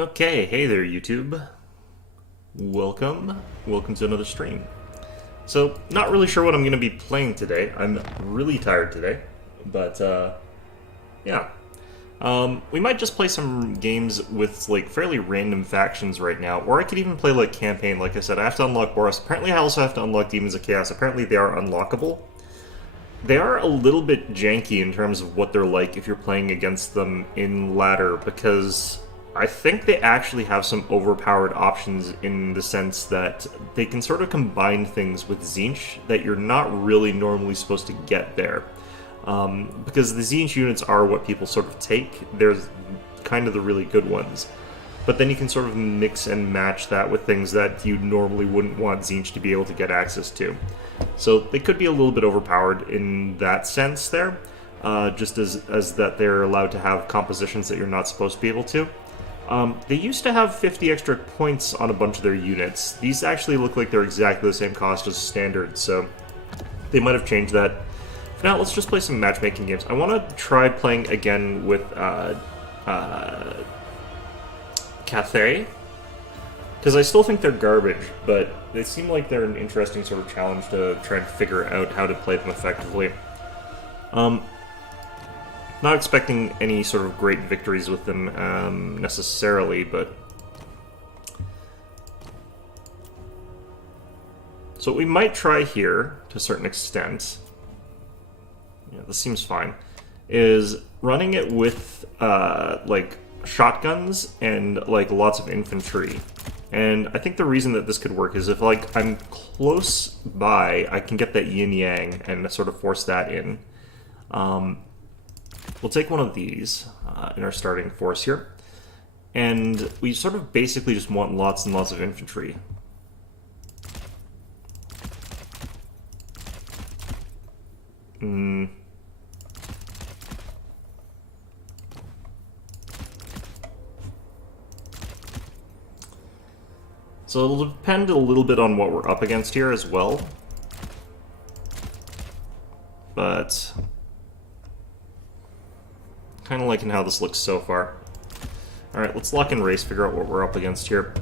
Okay, hey there, YouTube. Welcome to another stream. So, not really sure what I'm going to be playing today. I'm really tired today, but yeah. We might just play some games with like fairly random factions right now, or I could even play like campaign. Like I said, I have to unlock Boros. Apparently, I also have to unlock Demons of Chaos. Apparently, they are unlockable. They are a little bit janky in terms of what they're like if you're playing against them in ladder, because I think they actually have some overpowered options in the sense that they can sort of combine things with Tzeentch that you're not really normally supposed to get there. Because the Tzeentch units are what people sort of take. They're kind of the really good ones. But then you can sort of mix and match that with things that you normally wouldn't want Tzeentch to be able to get access to. So they could be a little bit overpowered in that sense there, just as that they're allowed to have compositions that you're not supposed to be able to. They used to have 50 extra points on a bunch of their units. These actually look like they're exactly the same cost as standard, so they might have changed that. For now, let's just play some matchmaking games. I want to try playing again with Cathay, because I still think they're garbage, but they seem like they're an interesting sort of challenge to try and figure out how to play them effectively. Not expecting any sort of great victories with them necessarily, but... So what we might try here, to a certain extent, yeah, this seems fine, is running it with, like, shotguns and, like, lots of infantry. And I think the reason that this could work is if, like, I'm close by, I can get that yin-yang and sort of force that in. We'll take one of these in our starting force here. And we sort of basically just want lots and lots of infantry. So it'll depend a little bit on what we're up against here as well. But kind of liking how this looks so far. Alright, let's lock in race, figure out what we're up against here.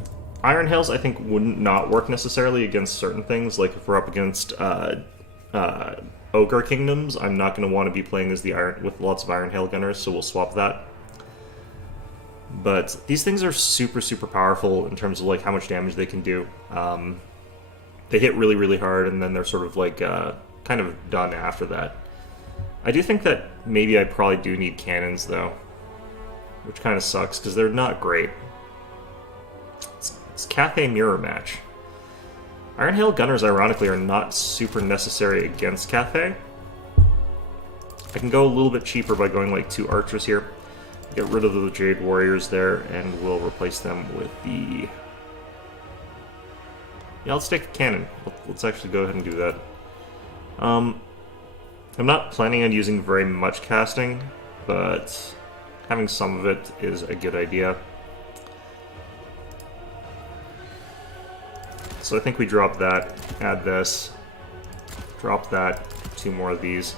Iron Hails, I think, wouldn't not work necessarily against certain things. Like, if we're up against Ogre Kingdoms, I'm not going to want to be playing as the Iron with lots of Iron Hail Gunners, so we'll swap that. But these things are super, super powerful in terms of, like, how much damage they can do. They hit really, really hard, and then they're sort of, like, kind of done after that. I do think that maybe I probably do need cannons, though. Which kind of sucks, because they're not great. It's Cathay Mirror Match. Iron Hail Gunners, ironically, are not super necessary against Cathay. I can go a little bit cheaper by going, like, 2 archers here. Get rid of the Jade Warriors there, and we'll replace them with the... Yeah, let's take a cannon. Let's actually go ahead and do that. I'm not planning on using very much casting, but having some of it is a good idea. So I think we drop that, add this, drop that, 2 more of these.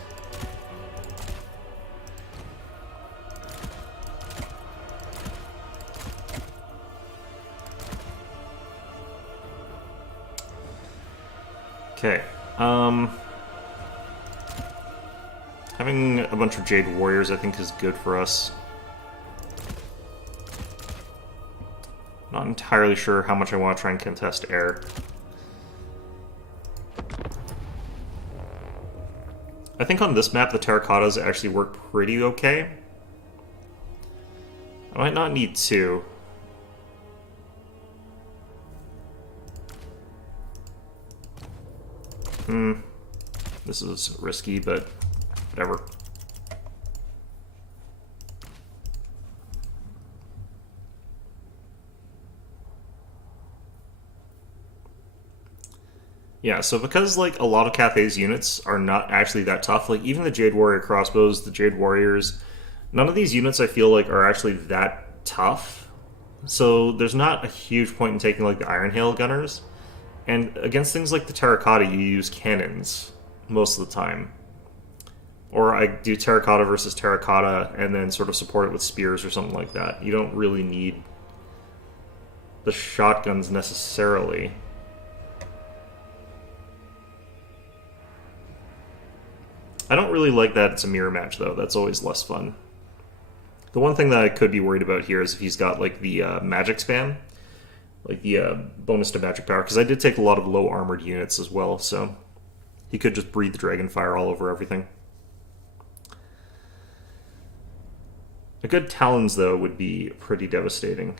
Okay, having a bunch of Jade Warriors I think is good for us. Not entirely sure how much I want to try and contest air. I think on this map the Terracottas actually work pretty okay. I might not need 2. This is risky, but whatever. Yeah, so because, like, a lot of Cathay's units are not actually that tough, like, even the Jade Warrior crossbows, the Jade Warriors, none of these units I feel like are actually that tough. So there's not a huge point in taking, like, the Iron Hail Gunners. And against things like the Terracotta, you use cannons most of the time. Or I do Terracotta versus Terracotta and then sort of support it with spears or something like that. You don't really need the shotguns necessarily. I don't really like that it's a mirror match, though. That's always less fun. The one thing that I could be worried about here is if he's got, like, the magic spam. Like, the bonus to magic power. Because I did take a lot of low-armored units as well, so he could just breathe dragon fire all over everything. A good Talons, though, would be pretty devastating.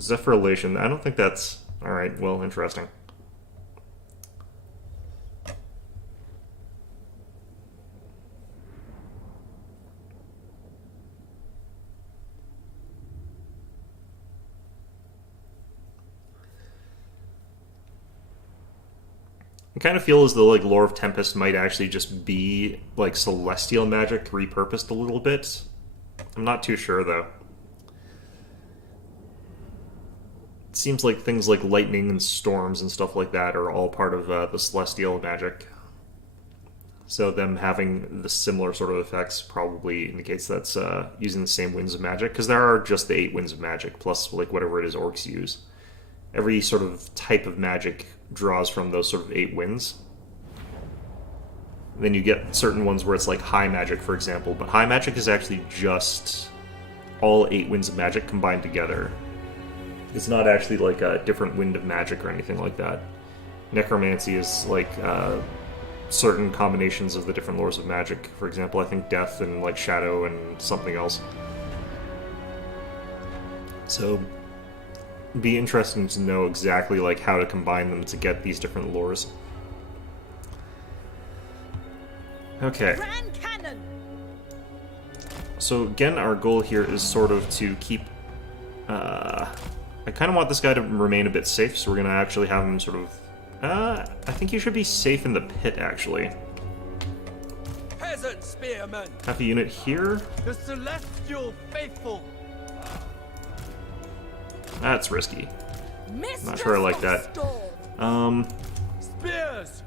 Zephyr Elation. I don't think that's... Alright, well, interesting. I kind of feel as though, like, Lore of Tempest might actually just be, like, celestial magic repurposed a little bit. I'm not too sure, though. It seems like things like lightning and storms and stuff like that are all part of the celestial magic. So them having the similar sort of effects probably indicates that's using the same winds of magic, because there are just the 8 winds of magic, plus like whatever it is orcs use. Every sort of type of magic draws from those sort of 8 winds. Then you get certain ones where it's like high magic, for example, but high magic is actually just all 8 winds of magic combined together. It's not actually like a different wind of magic or anything like that. Necromancy is like certain combinations of the different lores of magic. For example, I think death and like shadow and something else. So it'd be interesting to know exactly like how to combine them to get these different lores. Okay. So again, our goal here is sort of to keep... I kind of want this guy to remain a bit safe, so we're going to actually have him sort of... I think he should be safe in the pit, actually. Peasant spearman. Have a unit here. The celestial faithful. That's risky. Not sure I like that. Spears.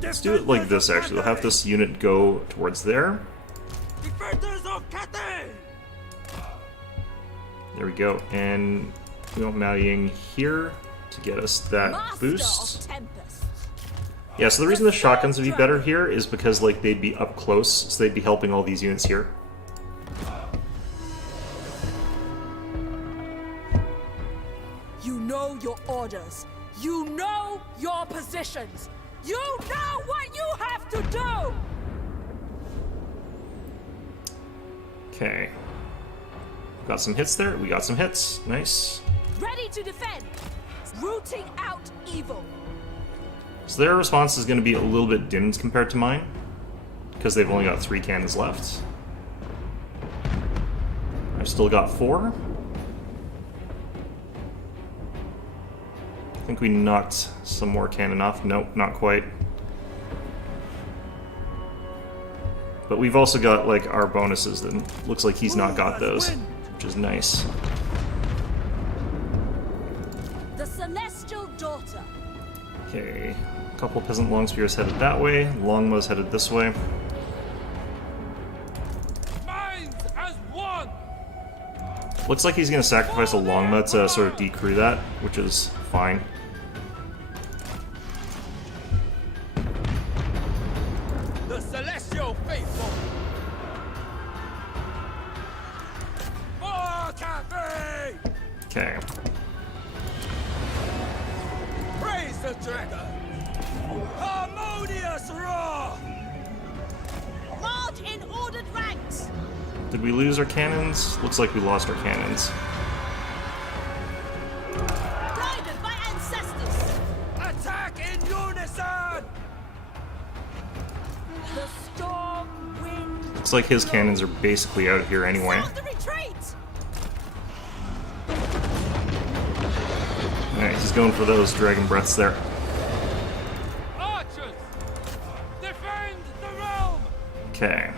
Let's do it like this, actually. We'll have this unit go towards there. Defenders of Cathay. There we go. And we want Mao Ying here to get us that boost. Yeah, so the reason the shotguns would be better here is because like they'd be up close, so they'd be helping all these units here. You know your orders. You know your positions. You know what you have to do! Okay. Got some hits there. We got some hits. Nice. Ready to defend. Rooting out evil. So their response is going to be a little bit dimmed compared to mine, because they've only got 3 cannons left. I've still got 4. I think we knocked some more cannon off. Nope, not quite. But we've also got like our bonuses that looks like he's not got those, which is nice. The Celestial Daughter. Okay, a couple peasant long spears headed that way. Longbows headed this way. Minds as one. Looks like he's going to sacrifice a longbow to sort of decrew that, which is fine. The celestial faithful. For Cathay. Okay. Praise the dragon. Harmonious roar. March in ordered ranks. Did we lose our cannons? Looks like we lost our cannons. Guided by ancestors. Attack in unison. The storm wind. Looks like his cannons are basically out here anyway. Sound the retreat. Alright, he's going for those dragon breaths there. Archers, defend the realm. Okay.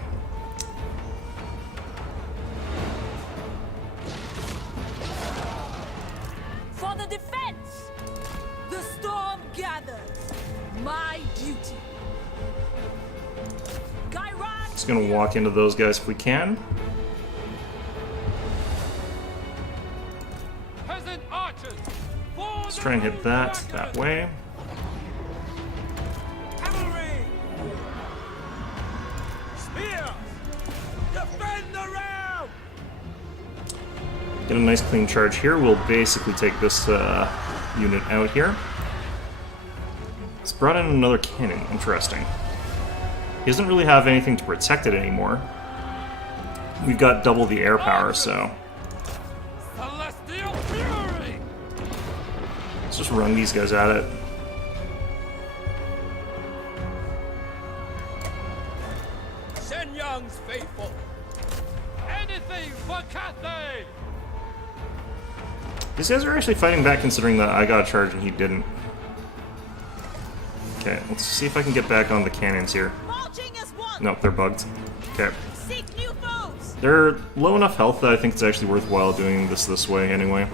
For the defense. The storm gathers. My duty. Just gonna walk into those guys if we can. Peasant archers! Let's try and hit that way. Cavalry! Spears! Defend the realm! Get a nice clean charge here. We'll basically take this unit out here. It's brought in another cannon. Interesting. He doesn't really have anything to protect it anymore. We've got double the air power, so Celestial fury! let's just run these guys at it. Shen Yang's faithful! Anything for Cathay! These guys are actually fighting back considering that I got a charge and he didn't. Okay, let's see if I can get back on the cannons here. Marching as one. Nope, they're bugged. Okay. Seek new foes. They're low enough health that I think it's actually worthwhile doing this way anyway.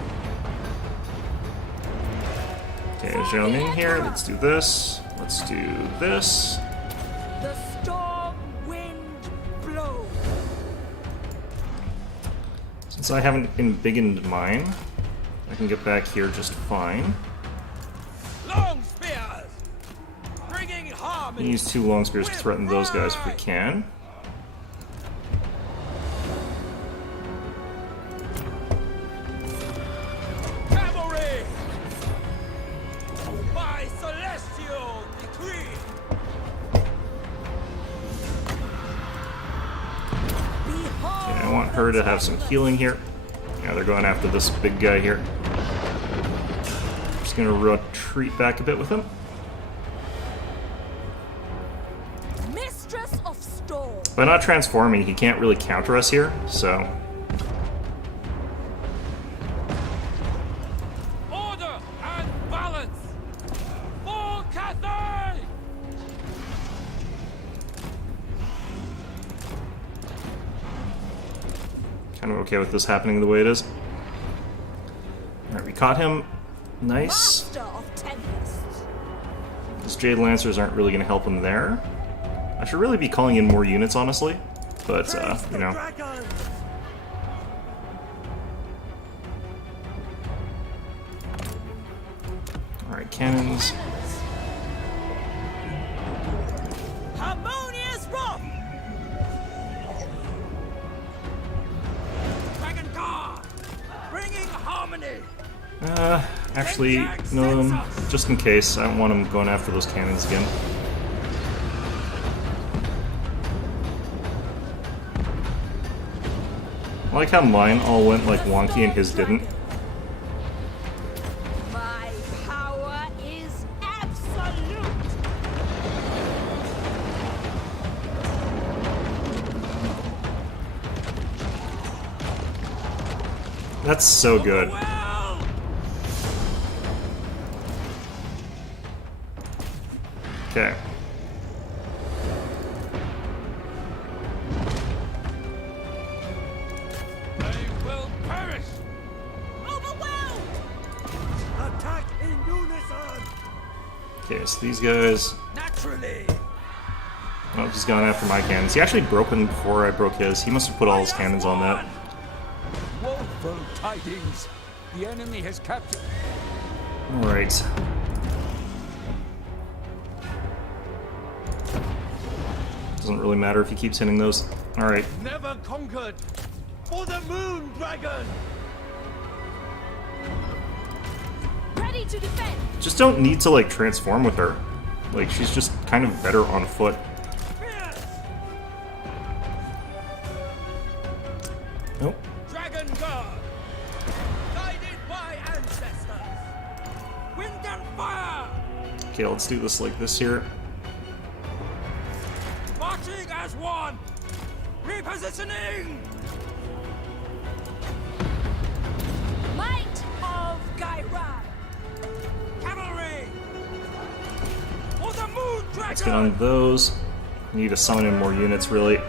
Okay, Zhao Ning here. Let's do this. Let's do this. The storm wind blows. Since I haven't embiggened mine, I can get back here just fine. Long spears! Bringing harmony! Use 2 long spears to threaten those guys if we can. Cavalry! By celestial decree! Okay, I want her to have some healing here. Yeah, they're going after this big guy here. Just gonna retreat back a bit with him. Mistress of storm. By not transforming, he can't really counter us here, so... Order and balance! For Cathay! Kind of okay with this happening the way it is. Alright, we caught him. Nice. Master of tempests. These Jade Lancers aren't really going to help him there. I should really be calling in more units, honestly. But, you know. Alright, cannons. Harmonious wrath. Dragon Guard! Bringing harmony! Actually, no, just in case. I don't want him going after those cannons again. I like how mine all went like wonky and his didn't. My power is absolute. That's so good. Well! Okay. They will perish! Overwhelmed. Attack in unison! Okay, so these guys... Naturally! Oh, he's gone after my cannons. He actually broke them before I broke his. He must have put all his cannons on that. Woeful tidings! The enemy has captured... Alright. Doesn't really matter if he keeps hitting those. Alright. Never conquered! For the moon dragon! Ready to defend. Just don't need to, like, transform with her. Like, she's just kind of better on foot. Nope. Dragon Guard! Guided by ancestors! Wind and fire! Okay, let's do this like this here. Marching as one! Repositioning! Might of Gairan. Cavalry! For the moon dragon! Let's get on those. Need to summon in more units, really.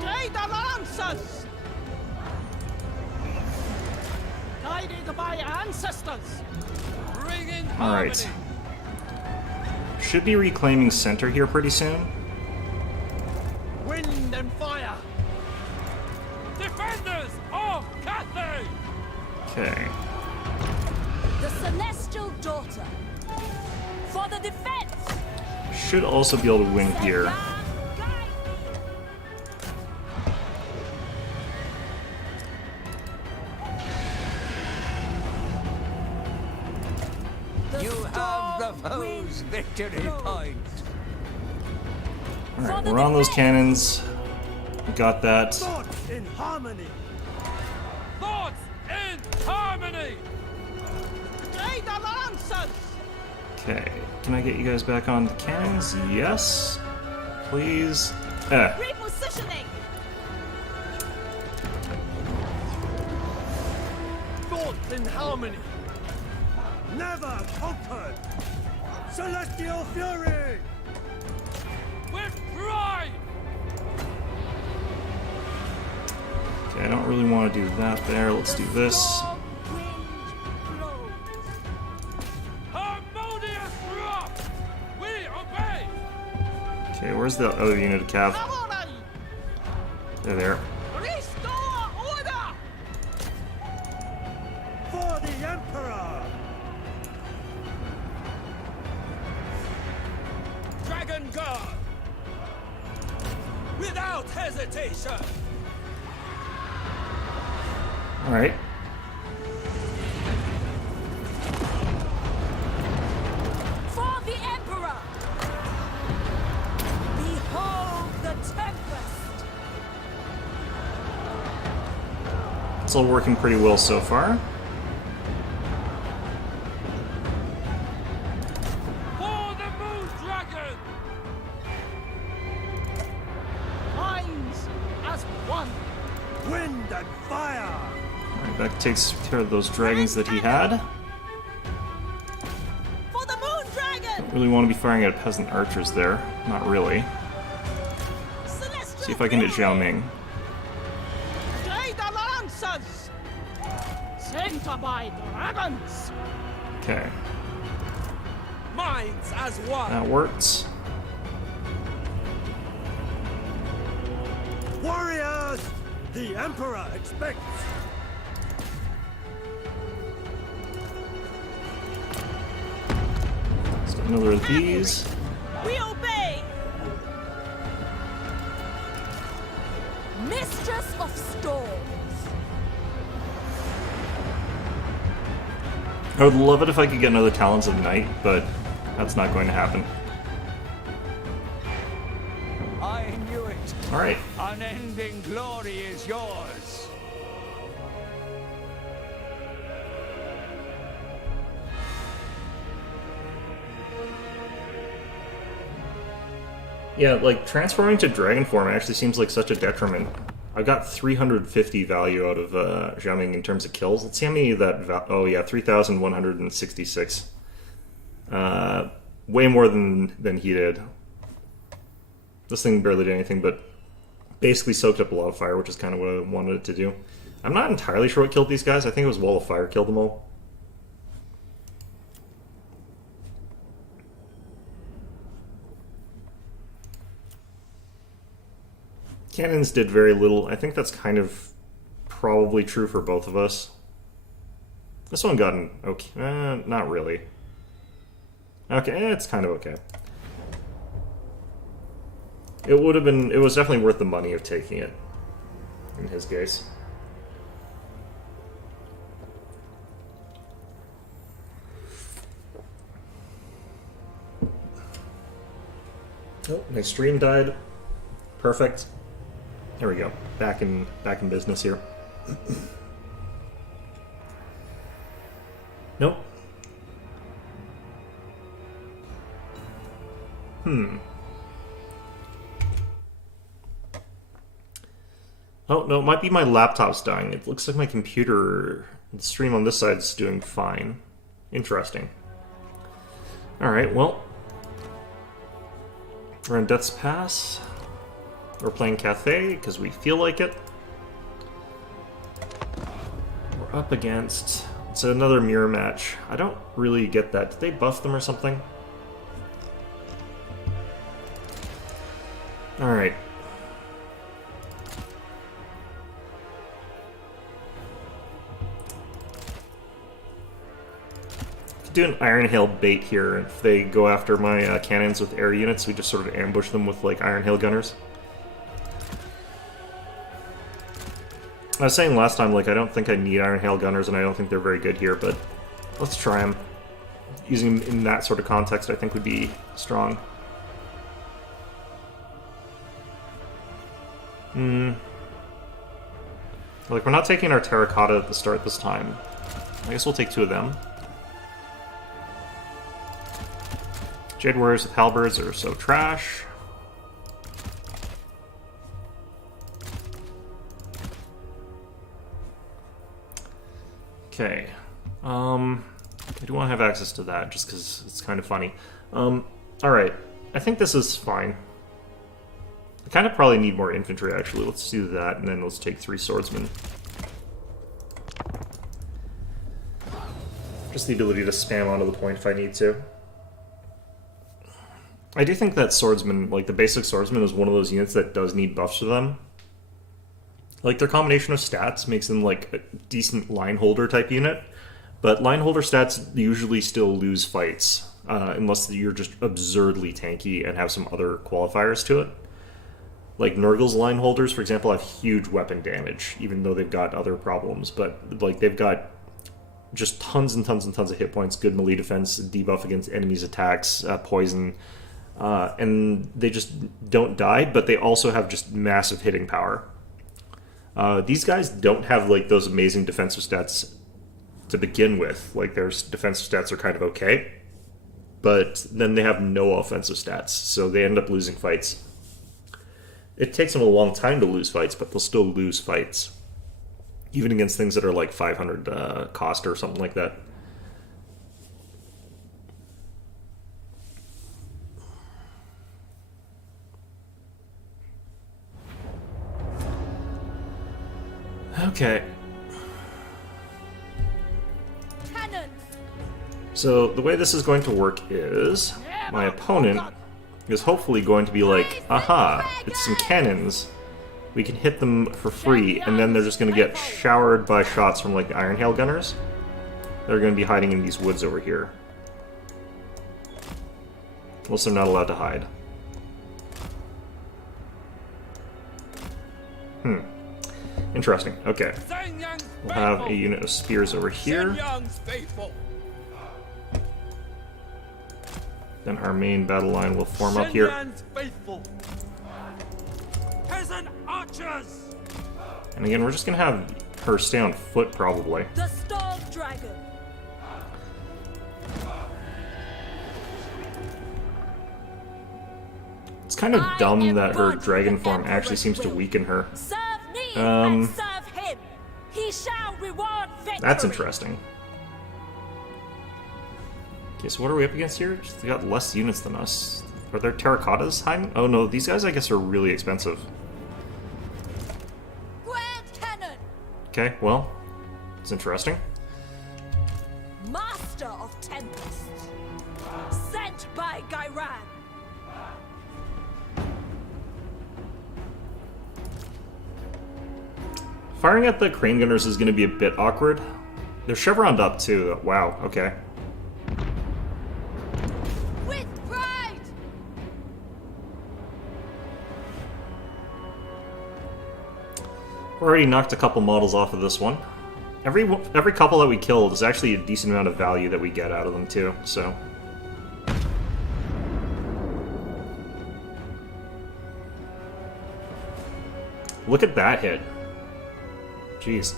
Jade Lancers. Guided by ancestors. Bringing Alright. harmony! Should be reclaiming center here pretty soon. Wind and fire. Defenders of Cathay! Okay. The Celestial Daughter. For the defense! Should also be able to win here. Guide me. You have the storm foe's wind victory blows. point. Alright, we're on those cannons. We got that. Thoughts in harmony. Thoughts in harmony! Great alliances! Okay. Can I get you guys back on the cannons? Yes. Please. Eh. Repositioning! Thoughts in harmony. Never conquered. Celestial fury. With pride! Okay, I don't really want to do that there. Let's do this. Storm wind blows. Harmonious rock! We obey! Okay, where's the other unit of cav? Samurai! They're there. Restore order! For the Emperor. Dragon Guard! Without hesitation! Alright. For the Emperor! Behold the Tempest! It's all working pretty well so far. For the Moon Dragon! Minds as one! Wind and fire. Alright, that takes care of those dragons that he had. For the Moon Dragon! Don't really want to be firing at peasant archers there. Not really. Celestial See if I can get fury. Zhao Ming. Great alliances! Sent by dragons! Okay, Minds as one! that works. Warriors. The Emperor expects. Let's get another of these. We obey! Mistress of Storms! I would love it if I could get another Talons of Night, but that's not going to happen. I knew it. Alright, Unending glory is yours. yeah, like, transforming to dragon form actually seems like such a detriment. I got 350 value out of Zhao Ming in terms of kills. Let's see how many of that... oh yeah, 3,166. Way more than he did. This thing barely did anything, but basically soaked up a lot of fire, which is kind of what I wanted it to do. I'm not entirely sure what killed these guys. I think it was Wall of Fire killed them all. Cannons did very little. I think that's kind of probably true for both of us. This one got an okay. Not really. Okay, it's kind of okay. It would have been. It was definitely worth the money of taking it. In his case. Oh, my stream died. Perfect. There we go. Back in business here. Nope. Oh, no, it might be my laptop's dying. It looks like my computer, the stream on this side is doing fine. Interesting. Alright, well. We're in Death's Pass. We're playing Cathay because we feel like it. We're up against... It's another mirror match. I don't really get that. Did they buff them or something? Alright. Do an Iron Hail bait here. If they go after my cannons with air units, we just sort of ambush them with like Iron Hail gunners. I was saying last time, like, I don't think I need Iron Hail gunners, and I don't think they're very good here, but let's try them. Using them in that sort of context, I think, would be strong. Like, we're not taking our Terracotta at the start this time. I guess we'll take 2 of them. Jade Warriors with Halberds are so trash. Okay. I do want to have access to that, just because it's kind of funny. Alright. I think this is fine. I kind of probably need more infantry, actually. Let's do that, and then let's take 3 swordsmen. Just the ability to spam onto the point if I need to. I do think that swordsman, like the basic swordsman, is one of those units that does need buffs to them. Like, their combination of stats makes them, like, a decent line holder type unit, but line holder stats usually still lose fights, unless you're just absurdly tanky and have some other qualifiers to it. Like, Nurgle's line holders, for example, have huge weapon damage, even though they've got other problems, but, like, they've got just tons and tons and tons of hit points, good melee defense, debuff against enemies' attacks, poison, and they just don't die, but they also have just massive hitting power. These guys don't have, like, those amazing defensive stats to begin with. Like, their defensive stats are kind of okay, but then they have no offensive stats, so they end up losing fights. It takes them a long time to lose fights, but they'll still lose fights. Even against things that are like 500 cost or something like that. Okay. Cannon. So the way this is going to work is my opponent is hopefully going to be like, aha, it's some cannons. We can hit them for free, and then they're just going to get showered by shots from like the Iron Hail gunners. They're going to be hiding in these woods over here. Unless they're not allowed to hide. Interesting. Okay. We'll have a unit of spears over here. Then our main battle line will form up here. Peasant archers! And again, we're just going to have her stay on foot, probably. The Storm Dragon. It's kind of dumb that her dragon form actually seems to weaken her. Serve me and serve him. He shall reward victory. That's interesting. Okay, so what are we up against here? They got less units than us. Are there terracottas hiding? Oh no, these guys I guess are really expensive. Grand Cannon. Okay, well, it's interesting. Master of Tempests. Sent by Gairan. Firing at the crane gunners is going to be a bit awkward. They're chevroned up too. Wow, okay. With pride. Already knocked a couple models off of this one. Every couple that we killed is actually a decent amount of value that we get out of them too, so. Look at that hit. Jeez.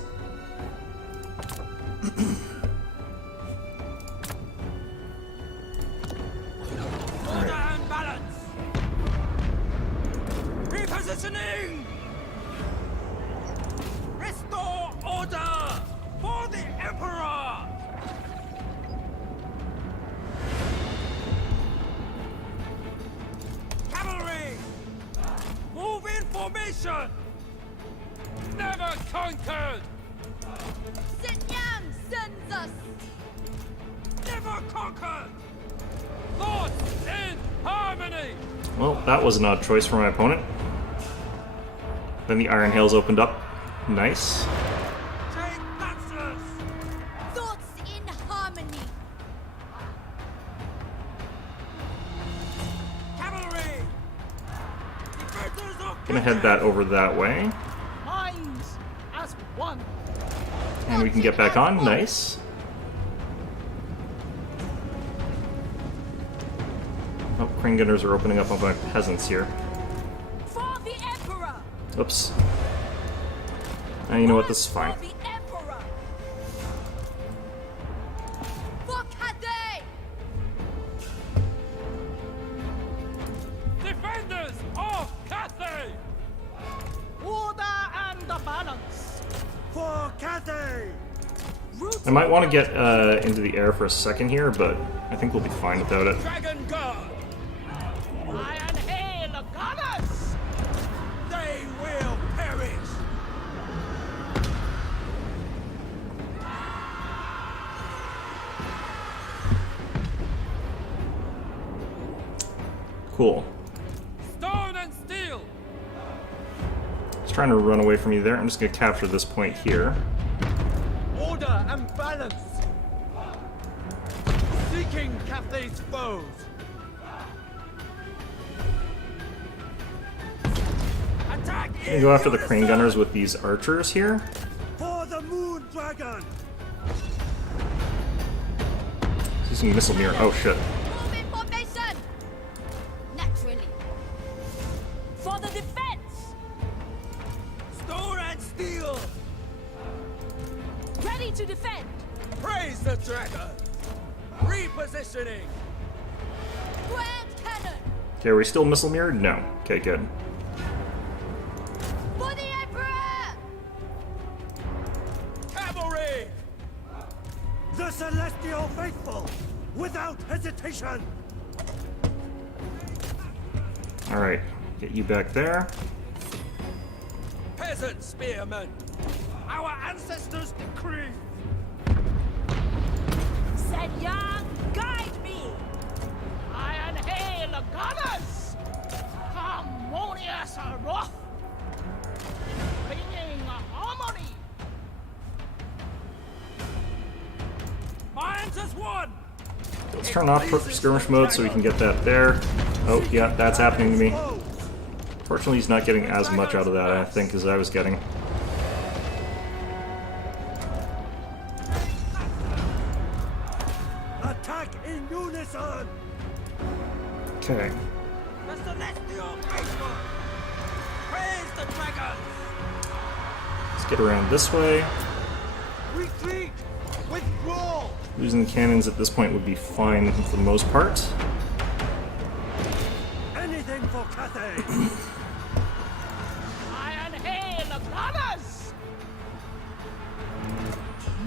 Order and balance! Repositioning! Restore order for the Emperor! Cavalry! Move in formation! Never conquered! Xinyan sends us. Never conquered! Thoughts in harmony! Well, that was an odd choice for my opponent. Then the Iron Hails opened up. Nice. Take Naxos! Thoughts in harmony. Cavalry! Defenders of Gonna head that over that way. Minds as one. And we can get back on. Nice. Oh, Crane Gunners are opening up on my peasants here. For the Emperor! Oops. You know what? This is fine. For the Emperor! For Cathay. Defenders of Cathay! Order and the balance. For Cathay. I might want to get into the air for a second here, but I think we'll be fine without it. Dragon Guard! Iron Hail Gunners. They will perish! Cool. Stone and steel! He's trying to run away from you there. I'm just going to capture this point here. Order and balance. Seeking Cathay's foes. Attack I'm gonna go after the Crane Gunners with these archers here. For the Moon Dragon. Using missile mirror. Oh shit. Move in formation. Naturally. For the defense! Stone and steel! Ready to defend! Praise the dragon! Repositioning! Grand cannon. Okay, are we still missile mirrored? No. Okay, good. For the Emperor. Cavalry! The Celestial Faithful. Without hesitation. Alright, get you back there. Peasant spearmen! Our ancestors decree! Said Yang, guide me! Iron Hail Gunners. Harmonious wrath. Bringing harmony. Minds as one! Let's turn off skirmish mode so we can get that there. Oh, yeah, that's happening to me. Fortunately, he's not getting as much out of that, I think, as I was getting. Attack in unison. Okay. The celestial faithful! Praise the dragon! Let's get around this way. Retreat. Withdraw. Losing the cannons at this point would be fine for the most part. Anything for Cathay. Iron Hail Gunners.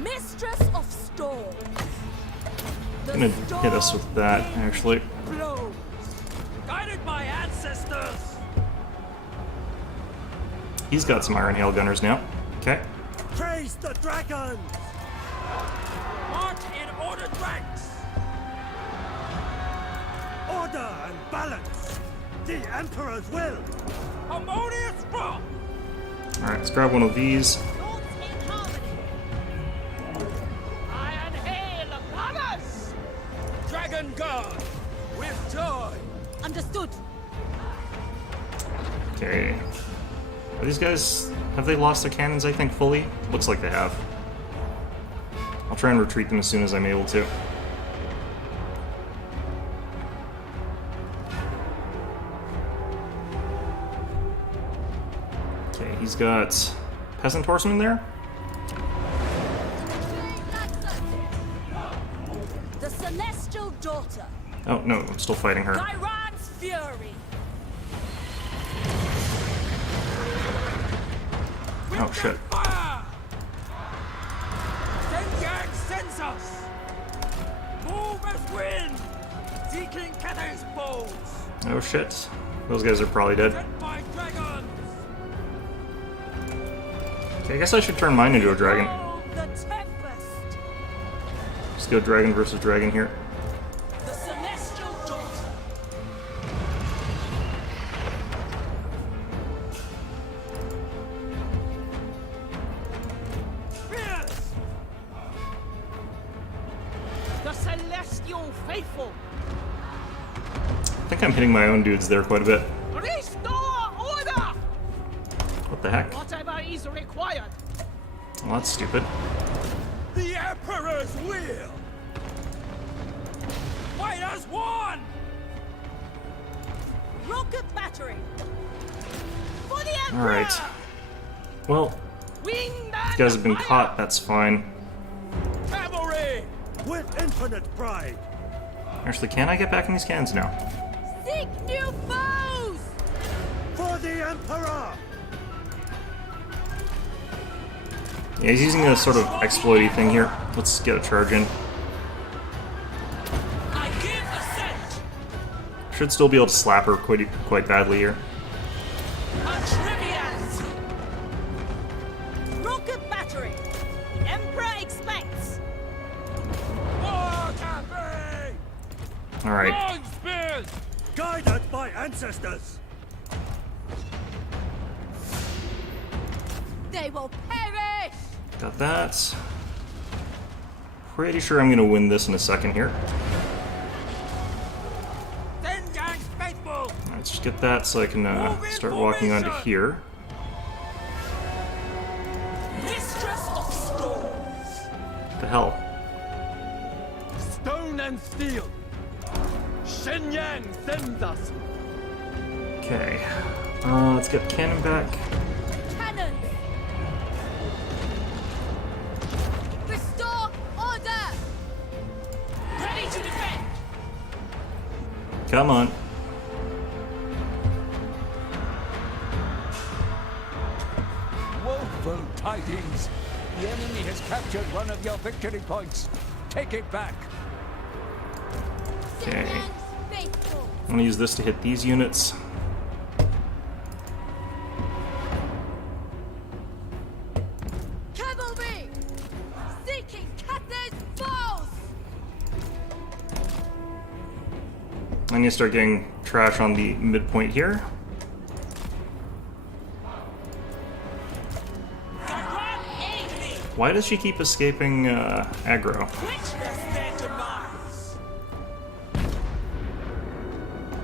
Mistress of Storm! The Gonna hit us with that, actually. blows! Guided by ancestors! He's got some Iron Hail Gunners now. Okay. Praise the dragons. March in ordered ranks! Order and balance. The Emperor's will. Harmonious rock! Alright, let's grab one of these. Thoughts in harmony. Iron Hail Gunners. Dragon Guard! With joy! Understood. Okay. Are these guys... have they lost their cannons, I think, fully? Looks like they have. I'll try and retreat them as soon as I'm able to. Okay, he's got peasant horsemen there. The Celestial Daughter! Oh, no, I'm still fighting her. Gairan's Fury! Oh, shit. Fire! Shenyang sends us! Move as wind! Seeking Cathay's foes! Oh, shit. Those guys are probably dead. Sent by dragons! Okay, I guess I should turn mine into a dragon. Oh, the Tempest! Just go dragon versus dragon here. The Celestial Celestial faithful. I think I'm hitting my own dudes there quite a bit. Restore order. What the heck? Whatever is required. Well, that's stupid. The Emperor's will! Fight as one! Rocket battery. For the Emperor! Alright. Well, Wind you and guys have been fire. caught, that's fine. Cavalry! With infinite pride. Actually, can I get back in these cannons now? Seek new foes! For the Emperor! Yeah, he's using a sort of exploity thing here. Let's get a charge in. I give assent! Should still be able to slap her quite badly here. Atrivians! Rocket battery. The Emperor expects. War cafe! Alright. Long spears! Guided by ancestors! They will perish! Got that. Pretty sure I'm gonna win this in a second here. Zengan's faithful! Let's just get that so I can start walking onto here. Mistress of storms! What the hell? Stone and steel! Shenyang sends us! Okay. Let's get cannon back. Cannons! Restore order! Ready to defend! Come on. Woeful tidings. The enemy has captured one of your victory points. Take it back. Okay. Zengan's faithful! I'm gonna use this to hit these units. Cavalry! Seeking Cathay's foes! I need to start getting trash on the midpoint here. Why does she keep escaping aggro? Witness their demise!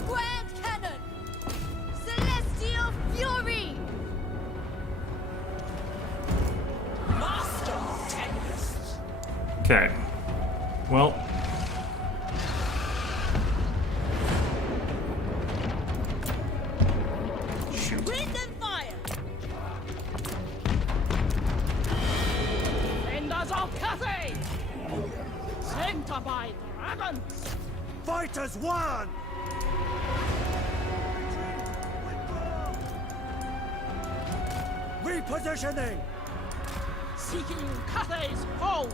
Grand Cannon! Celestial Fury! Master Tempest! Okay. Well. Shoot. Wind and fire! Defenders of Cathay. Sent by dragons. Fight as one! Repositioning! Seeking Cathay's foes.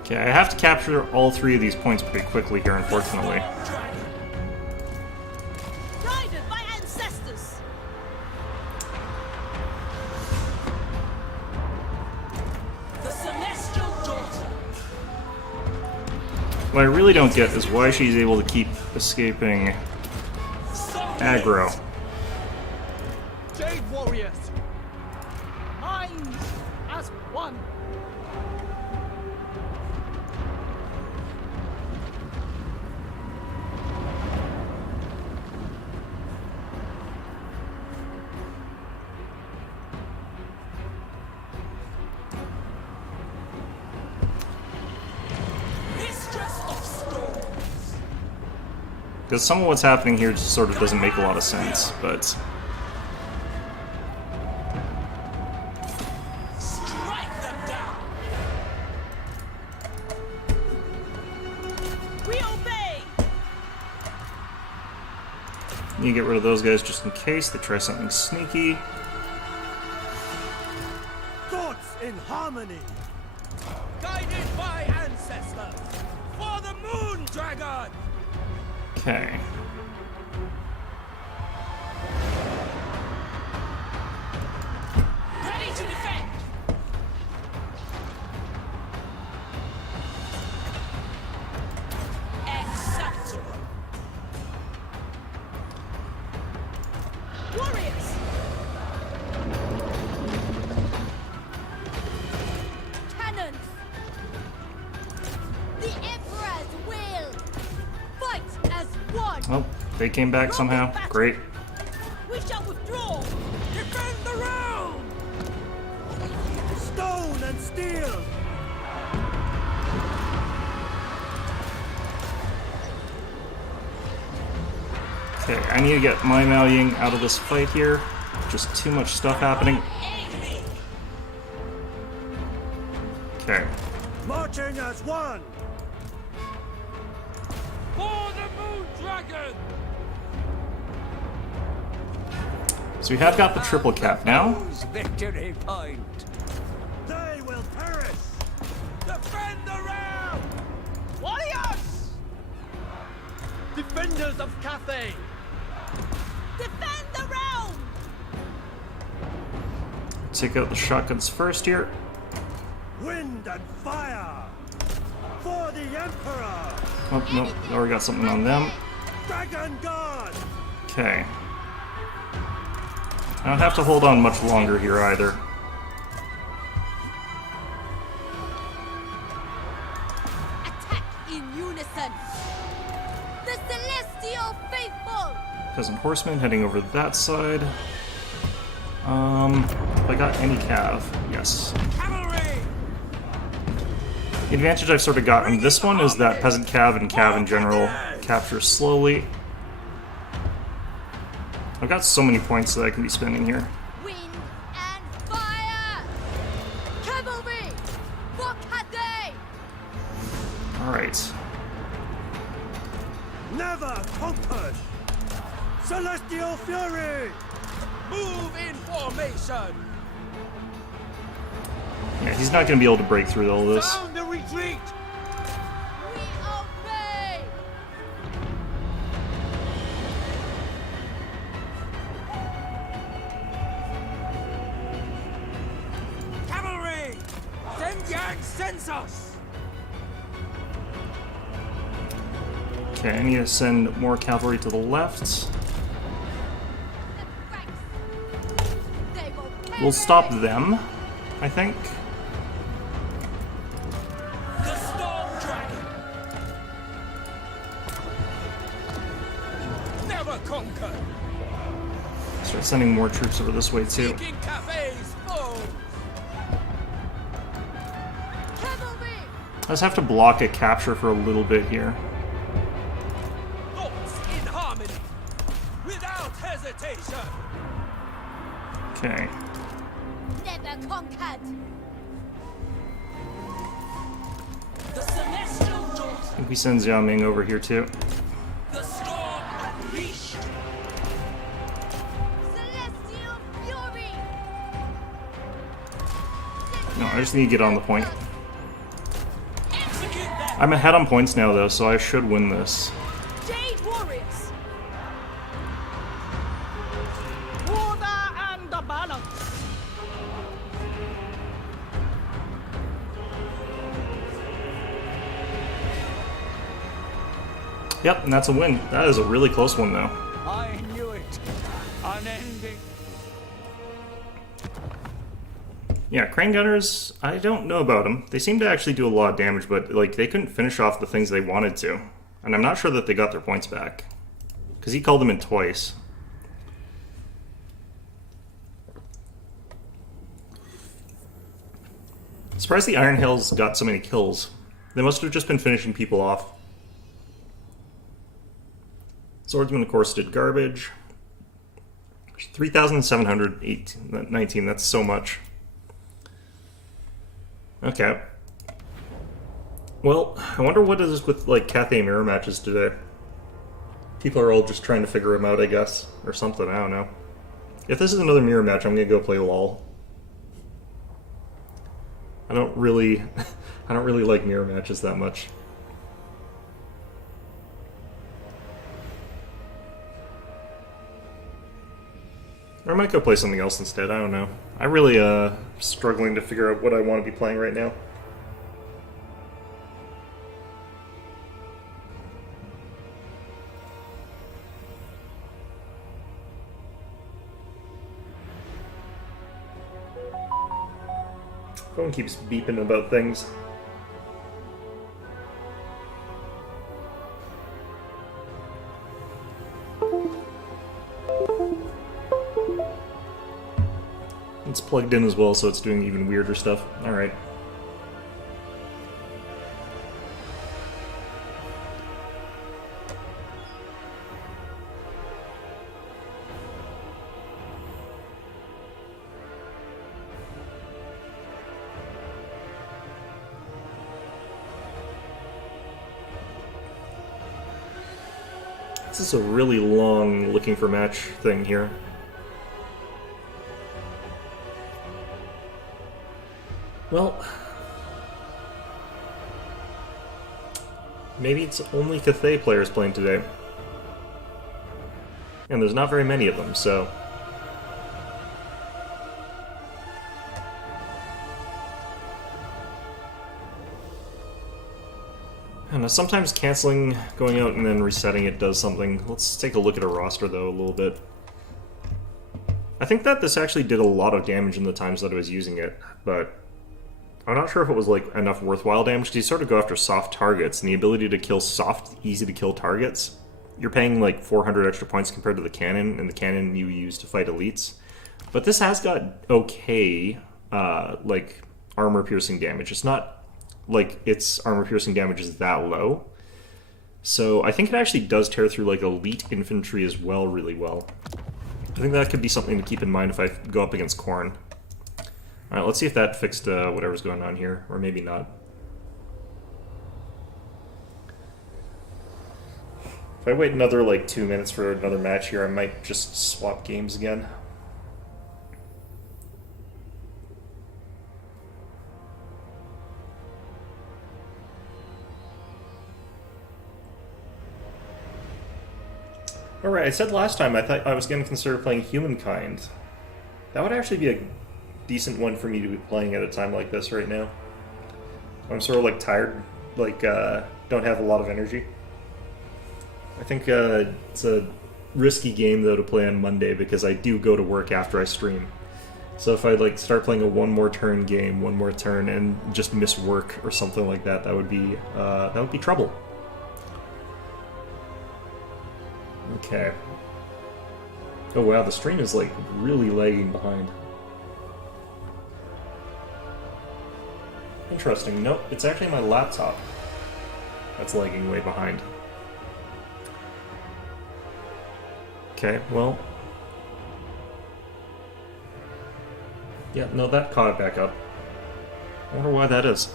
Okay, I have to capture all three of these points pretty quickly here, unfortunately. Guided by ancestors! The Celestial Daughter! What I really don't get is why she's able to keep escaping aggro. Jade warriors. Minds as one. Mistress of storms! Because some of what's happening here just sort of doesn't make a lot of sense, but Strike them down! We obey! you get rid of those guys just in case they try something sneaky. Thoughts in harmony! Guided by ancestors! For the Moon Dragon! Okay. Ready to defend! Acceptable! Warriors! Cannons! The Emperor's will! Oh, they came back somehow. Great. We shall withdraw. Defend the realm! Stone and steel! Okay, I need to get my Mao Ying out of this fight here. Just too much stuff happening. Okay. Marching as one! For the Moon Dragon! So we have got the triple cap now. Victory point. They will perish! Defend the realm! Warriors! Defenders of Cathay! Defend the realm! Take out the shotguns first here. Wind and fire! For the Emperor! Oh, no, already got something on them. Dragon God! Okay. I don't have to hold on much longer here either. Attack in unison! The Celestial Faithful! Peasant Horseman heading over that side. Have I got any cav? Yes. Cavalry! The advantage I've sort of got on this one is that Peasant Cav and Cav in general capture slowly. I've got so many points that I can be spending here. Wind and fire! Cavalry! For Cathay! Alright. Never conquered! Celestial Fury! Move in formation! Yeah, he's not going to be able to break through all this. Sound the retreat! We obey! Cavalry! Send Yang census! Okay, I need to send more cavalry to the left. The Franks! They will We'll perish! stop them, I think. The Storm Dragon! Never conquer! Start sending more troops over this way too. Seeking Cathay's foe! Cavalry! I just have to block a capture for a little bit here. Thoughts in harmony! Without hesitation! Okay. Never conquered! The Celestial Daughter! I think we send Xiao Ming over here too. The Storm Unleashed! Celestial Fury! No, I just need to get on the point. Execute them! I'm ahead on points now though, so I should win this. Jade Warriors! Order and the balance! Yep, and that's a win. That is a really close one though. I knew it. Unending. Yeah, Crane Gunners, I don't know about them. They seem to actually do a lot of damage, but like they couldn't finish off the things they wanted to. And I'm not sure that they got their points back. Because he called them in twice. Surprised the Iron Hills got so many kills. They must have just been finishing people off. Swordsman, of course, did garbage. 3,719, that's so much. Okay. Well, I wonder what it is with, like, Cathay mirror matches today. People are all just trying to figure them out, I guess. Or something, I don't know. If this is another mirror match, I'm gonna go play LOL. I don't really like mirror matches that much. Or I might go play something else instead, I don't know. I really, struggling to figure out what I want to be playing right now. Phone keeps beeping about things. plugged in as well, so it's doing even weirder stuff. Alright. This is a really long looking for match thing here. Well, maybe it's only Cathay players playing today. And there's not very many of them, so... I don't know, sometimes canceling, going out and then resetting it does something. Let's take a look at a roster, though, a little bit. I think that this actually did a lot of damage in the times that I was using it, but I'm not sure if it was like enough worthwhile damage, because you sort of go after soft targets, and the ability to kill soft, easy-to-kill targets, you're paying like 400 extra points compared to the cannon, and the cannon you use to fight elites. But this has got okay, like, armor-piercing damage. It's not like its armor-piercing damage is that low. So I think it actually does tear through like elite infantry as well really well. I think that could be something to keep in mind if I go up against Khorne. Alright, let's see if that fixed whatever's going on here, or maybe not. If I wait another like 2 minutes for another match here, I might just swap games again. Alright, I said last time I thought I was going to consider playing Humankind. That would actually be a decent one for me to be playing at a time like this right now. I'm sort of like tired, like don't have a lot of energy. I think it's a risky game though to play on Monday because I do go to work after I stream. So if I like start playing a one more turn game, one more turn, and just miss work or something like that, that would be trouble. Okay. Oh wow, the stream is like really lagging behind. Interesting. Nope, it's actually my laptop that's lagging way behind. Okay, well... yeah, no, that caught it back up. I wonder why that is.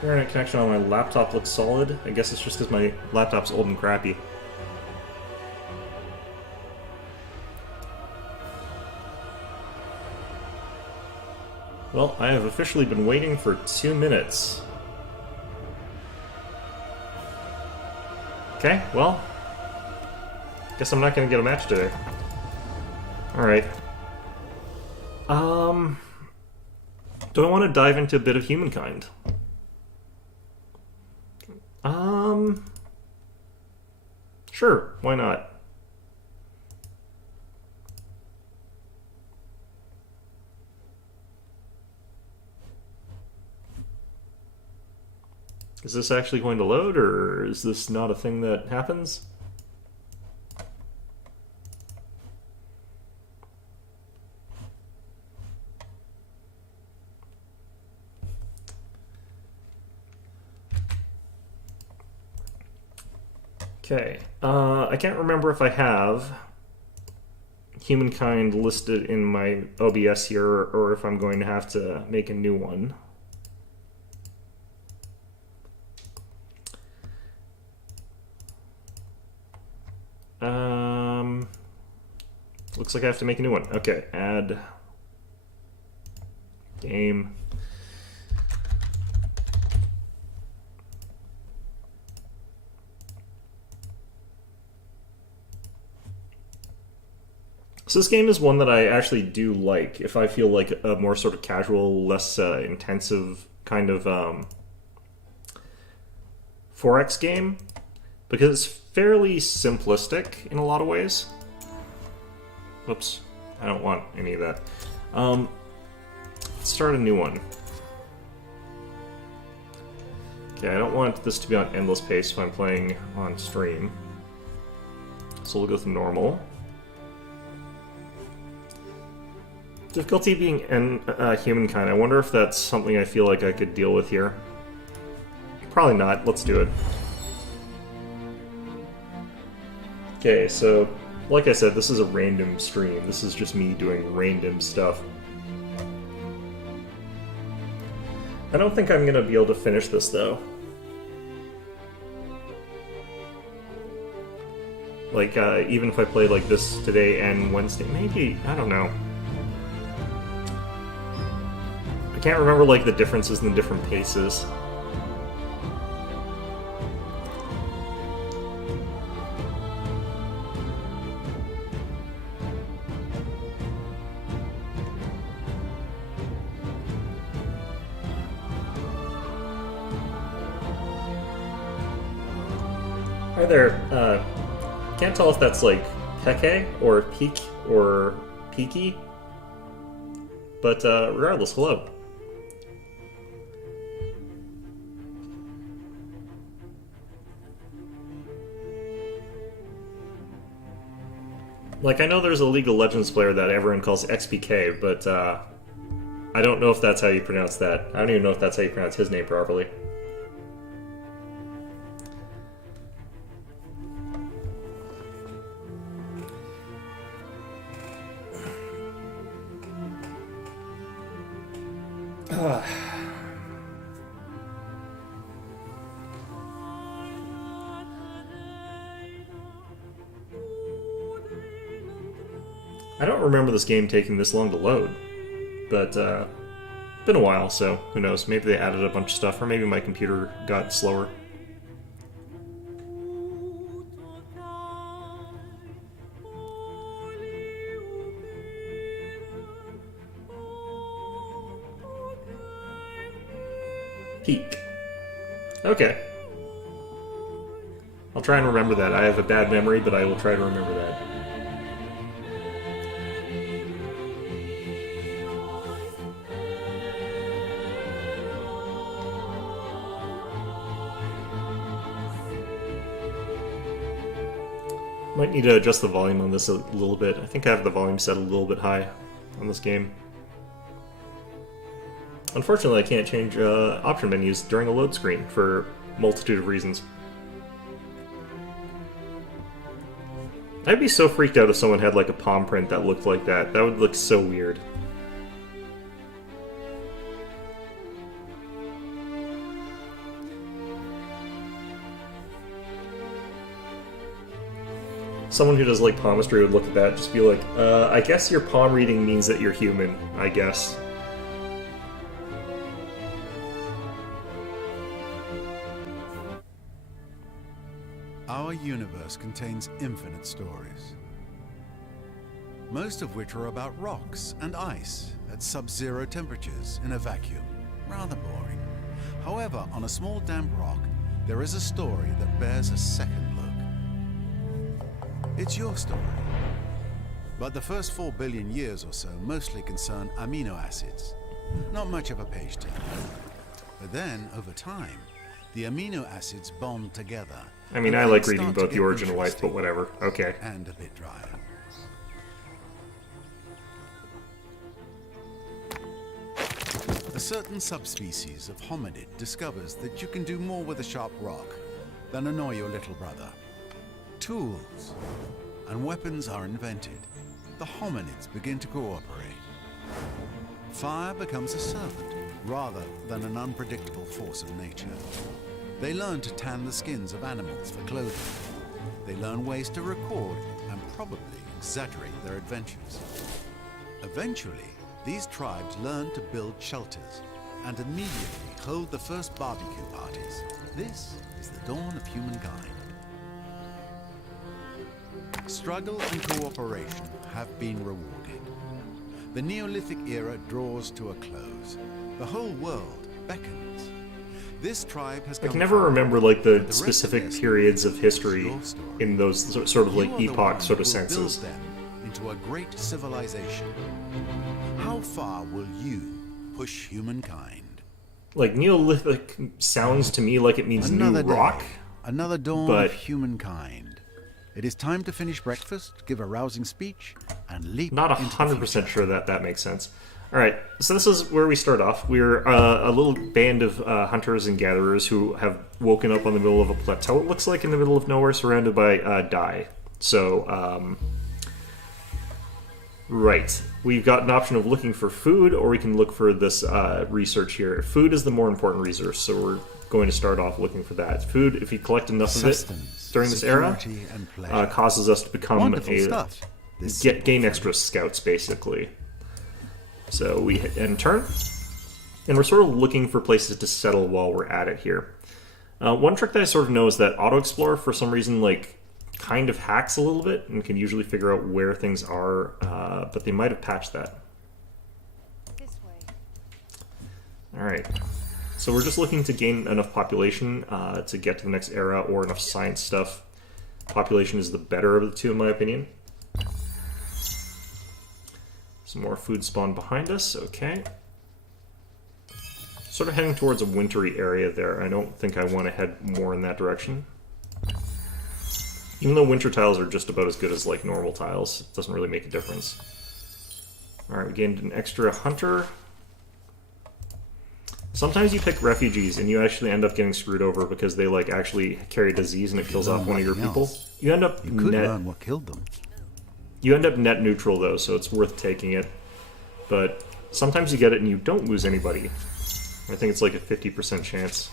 Internet connection on my laptop looks solid. I guess it's just because my laptop's old and crappy. Well, I have officially been waiting for 2 minutes. Okay, well, guess I'm not gonna get a match today. Alright. Do I want to dive into a bit of Humankind? Sure, why not? Is this actually going to load, or is this not a thing that happens? Okay, I can't remember if I have Humankind listed in my OBS here, or if I'm going to have to make a new one. Looks like I have to make a new one. Okay, add game. So this game is one that I actually do like, if I feel like a more sort of casual, less intensive kind of 4X game, because it's fairly simplistic in a lot of ways. Whoops, I don't want any of that. Let's start a new one. Okay, I don't want this to be on endless pace if I'm playing on stream. So we'll go with normal. Difficulty being humankind. I wonder if that's something I feel like I could deal with here. Probably not. Let's do it. Okay, so like I said, this is a random stream. This is just me doing random stuff. I don't think I'm gonna be able to finish this though. Like, even if I play like this today and Wednesday, maybe, I don't know. I can't remember like the differences in the different paces. Hi there, can't tell if that's like Peke or Peek or Peaky, but regardless, hello. Like, I know there's a League of Legends player that everyone calls XPK, but I don't know if that's how you pronounce that. I don't even know if that's how you pronounce his name properly. I don't remember this game taking this long to load, but been a while, so who knows? Maybe they added a bunch of stuff, or maybe my computer got slower. Peak. Okay. I'll try and remember that. I have a bad memory, but I will try to remember that. Might need to adjust the volume on this a little bit. I think I have the volume set a little bit high on this game. Unfortunately, I can't change option menus during a load screen for a multitude of reasons. I'd be so freaked out if someone had like a palm print that looked like that. That would look so weird. Someone who does like palmistry would look at that and just be like, I guess your palm reading means that you're human, I guess. Our universe contains infinite stories, most of which are about rocks and ice at sub-zero temperatures in a vacuum. Rather boring. However, on a small damp rock, there is a story that bears a second look. It's your story. But the first 4 billion years or so mostly concern amino acids. Not much of a page turner. But then, over time, the amino acids bond together. I mean, I like reading both The Origin of Life, but whatever. Okay. And a bit drier. A certain subspecies of hominid discovers that you can do more with a sharp rock than annoy your little brother. Tools and weapons are invented. The hominids begin to cooperate. Fire becomes a servant rather than an unpredictable force of nature. They learn to tan the skins of animals for clothing. They learn ways to record and probably exaggerate their adventures. Eventually, these tribes learn to build shelters and immediately hold the first barbecue parties. This is the dawn of humankind. Struggle and cooperation have been rewarded. The Neolithic era draws to a close. The whole world beckons. This tribe has I can never remember like the specific periods of history in those sort of like epoch sort of senses. Them into a great civilization. How far will you push humankind? Like Neolithic sounds to me like it means new rock. Another dawn but of humankind. It is time to finish breakfast, give a rousing speech, and leap Not into the 100% future. sure that makes sense. Alright, so this is where we start off. We're a little band of hunters and gatherers who have woken up on the middle of a plateau, it looks like, in the middle of nowhere, surrounded by dye. So, right. We've got an option of looking for food, or we can look for this research here. Food is the more important resource, so we're going to start off looking for that. Food, if you collect enough of it Sustenance, during this era, security, and pleasure. causes us to become Wonderful stuff. This gain extra scouts, basically. So we hit end turn, and we're sort of looking for places to settle while we're at it here. One trick that I sort of know is that Auto Explorer, for some reason, like, kind of hacks a little bit and can usually figure out where things are, but they might have patched that. This way. Alright, so we're just looking to gain enough population to get to the next era, or enough science stuff. Population is the better of the two, in my opinion. Some more food spawn behind us, okay. Sort of heading towards a wintry area there. I don't think I want to head more in that direction. Even though winter tiles are just about as good as like normal tiles, it doesn't really make a difference. Alright, we gained an extra hunter. Sometimes you pick refugees and you actually end up getting screwed over because they like actually carry disease and it kills off one of your people. Else. You end up You could learn what killed them. You end up net neutral though, so it's worth taking it. But sometimes you get it and you don't lose anybody. I think it's like a 50% chance.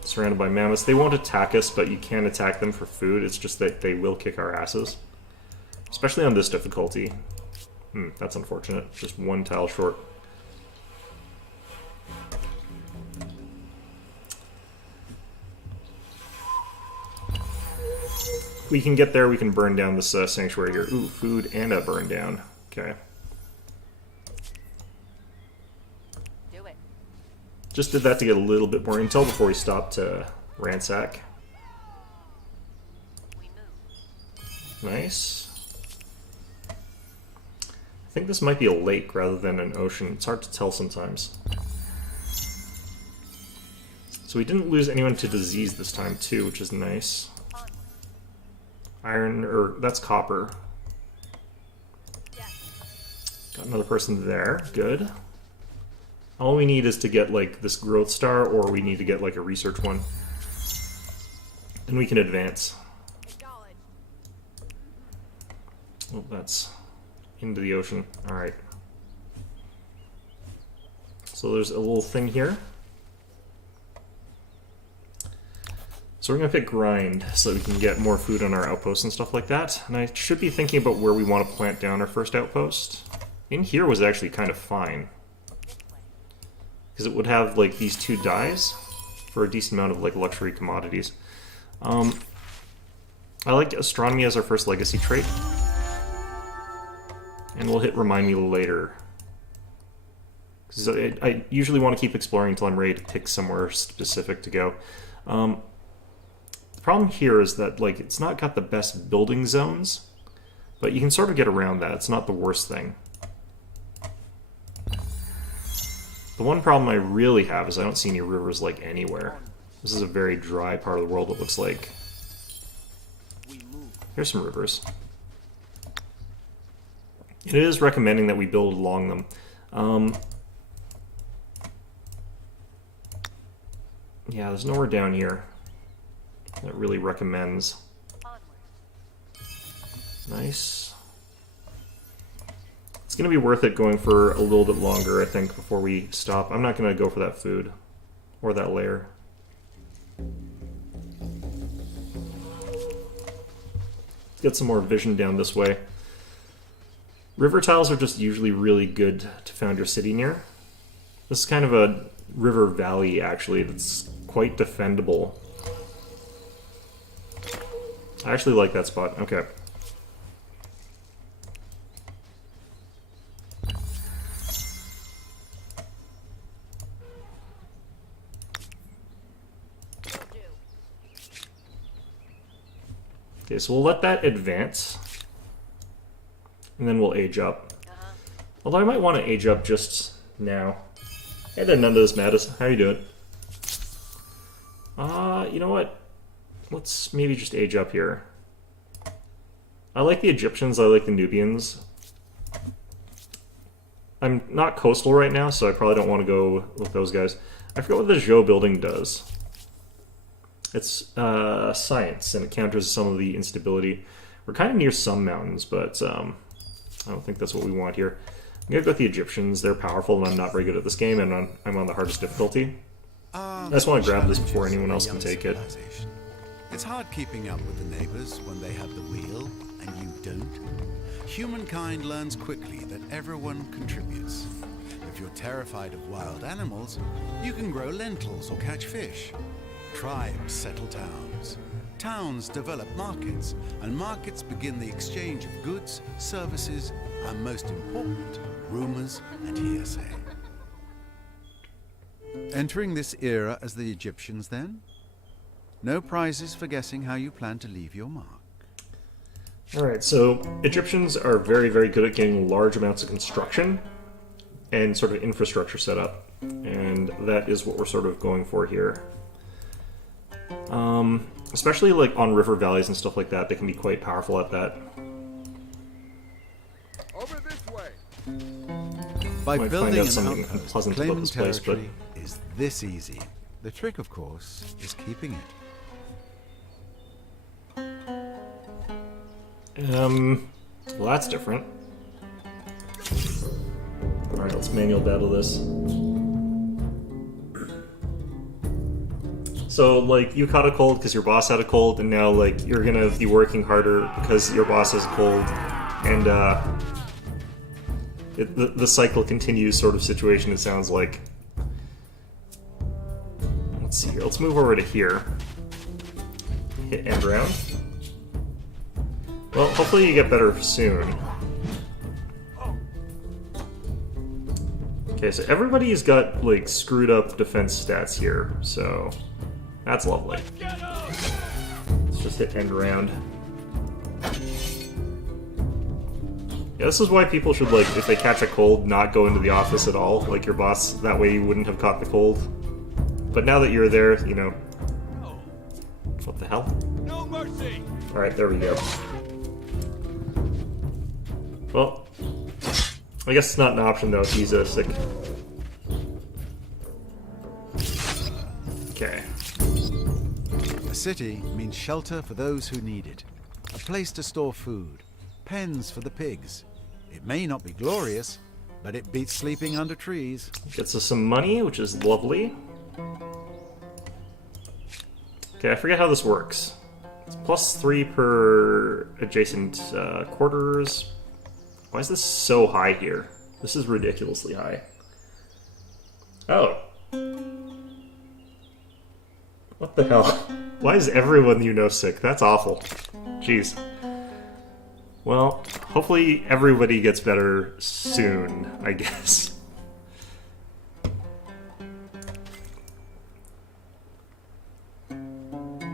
Surrounded by mammoths. They won't attack us, but you can attack them for food. It's just that they will kick our asses. Especially on this difficulty. That's unfortunate. Just one tile short. We can get there, we can burn down this sanctuary here. Ooh, food and a burn down. Okay. Do it. Just did that to get a little bit more intel before we stopped to ransack. We move. Nice. I think this might be a lake rather than an ocean. It's hard to tell sometimes. So we didn't lose anyone to disease this time too, which is nice. Iron, or that's copper. Got another person there. Good. All we need is to get like this growth star, or we need to get like a research one. Then we can advance. Oh, that's into the ocean. Alright. So there's a little thing here. So we're going to pick grind so that we can get more food on our outposts and stuff like that. And I should be thinking about where we want to plant down our first outpost. In here was actually kind of fine. Because it would have like these two dyes for a decent amount of like luxury commodities. I like astronomy as our first legacy trait. And we'll hit remind me later. Because I usually want to keep exploring until I'm ready to pick somewhere specific to go. The problem here is that like it's not got the best building zones, but you can sort of get around that. It's not the worst thing. The one problem I really have is I don't see any rivers like anywhere. This is a very dry part of the world, it looks like. Here's some rivers. It is recommending that we build along them. Yeah, there's nowhere down here that really recommends. Nice. It's going to be worth it going for a little bit longer, I think, before we stop. I'm not going to go for that food or that layer. Let's get some more vision down this way. River tiles are just usually really good to found your city near. This is kind of a river valley, actually, that's quite defendable. I actually like that spot. Okay. Okay, so we'll let that advance. And then we'll age up. Although I might want to age up just now. Hey there, none of this matters. How you doing? You know what? let's maybe just age up here. I like the Egyptians, I like the Nubians. I'm not coastal right now, so I probably don't want to go with those guys. I forget what the Zhou building does. It's science, and it counters some of the instability. We're kind of near some mountains, but I don't think that's what we want here. I'm going to go with the Egyptians. They're powerful, and I'm not very good at this game, and I'm on the hardest difficulty. I just want to grab this before anyone else can take it. It's hard keeping up with the neighbors when they have the wheel and you don't. Humankind learns quickly that everyone contributes. If you're terrified of wild animals, you can grow lentils or catch fish. Tribes settle towns. Towns develop markets, and markets begin the exchange of goods, services, and most important, rumors and hearsay. Entering this era as the Egyptians, then? No prizes for guessing how you plan to leave your mark. Alright, so Egyptians are very, very good at getting large amounts of construction and sort of infrastructure set up. And that is what we're sort of going for here. Especially like on river valleys and stuff like that, they can be quite powerful at that. Over this way. By Might building find out an something outpost, unpleasant about claiming this place, but territory is this easy. The trick, of course, is keeping it. well, that's different. Alright, let's manual battle this. So, like, you caught a cold because your boss had a cold, and now, like, you're gonna be working harder because your boss has a cold, and, the cycle continues sort of situation, it sounds like. Let's see here, let's move over to here. Hit end round. Well, hopefully you get better soon. Okay, so everybody's got, like, screwed up defense stats here, so that's lovely. Let's just hit end round. Yeah, this is why people should, like, if they catch a cold, not go into the office at all, like your boss, that way you wouldn't have caught the cold. But now that you're there, you know... What the hell? No mercy! Alright, there we go. Well, I guess it's not an option though if he's sick. Okay. A city means shelter for those who need it. A place to store food. Pens for the pigs. It may not be glorious, but it beats sleeping under trees. Gets us some money, which is lovely. Okay, I forget how this works. It's +3 per adjacent quarters. Why is this so high here? This is ridiculously high. Oh. What the hell? Why is everyone you know sick? That's awful. Jeez. Well, hopefully everybody gets better soon, I guess.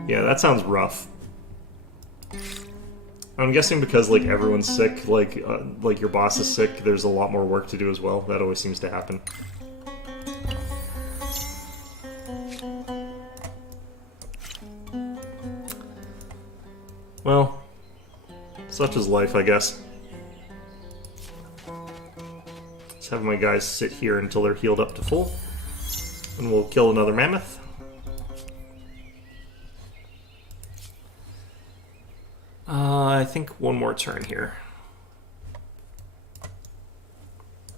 Yeah, that sounds rough. I'm guessing because, like, everyone's sick, like your boss is sick, there's a lot more work to do as well. That always seems to happen. Well, such is life, I guess. Let's have my guys sit here until they're healed up to full. And we'll kill another mammoth. I think one more turn here.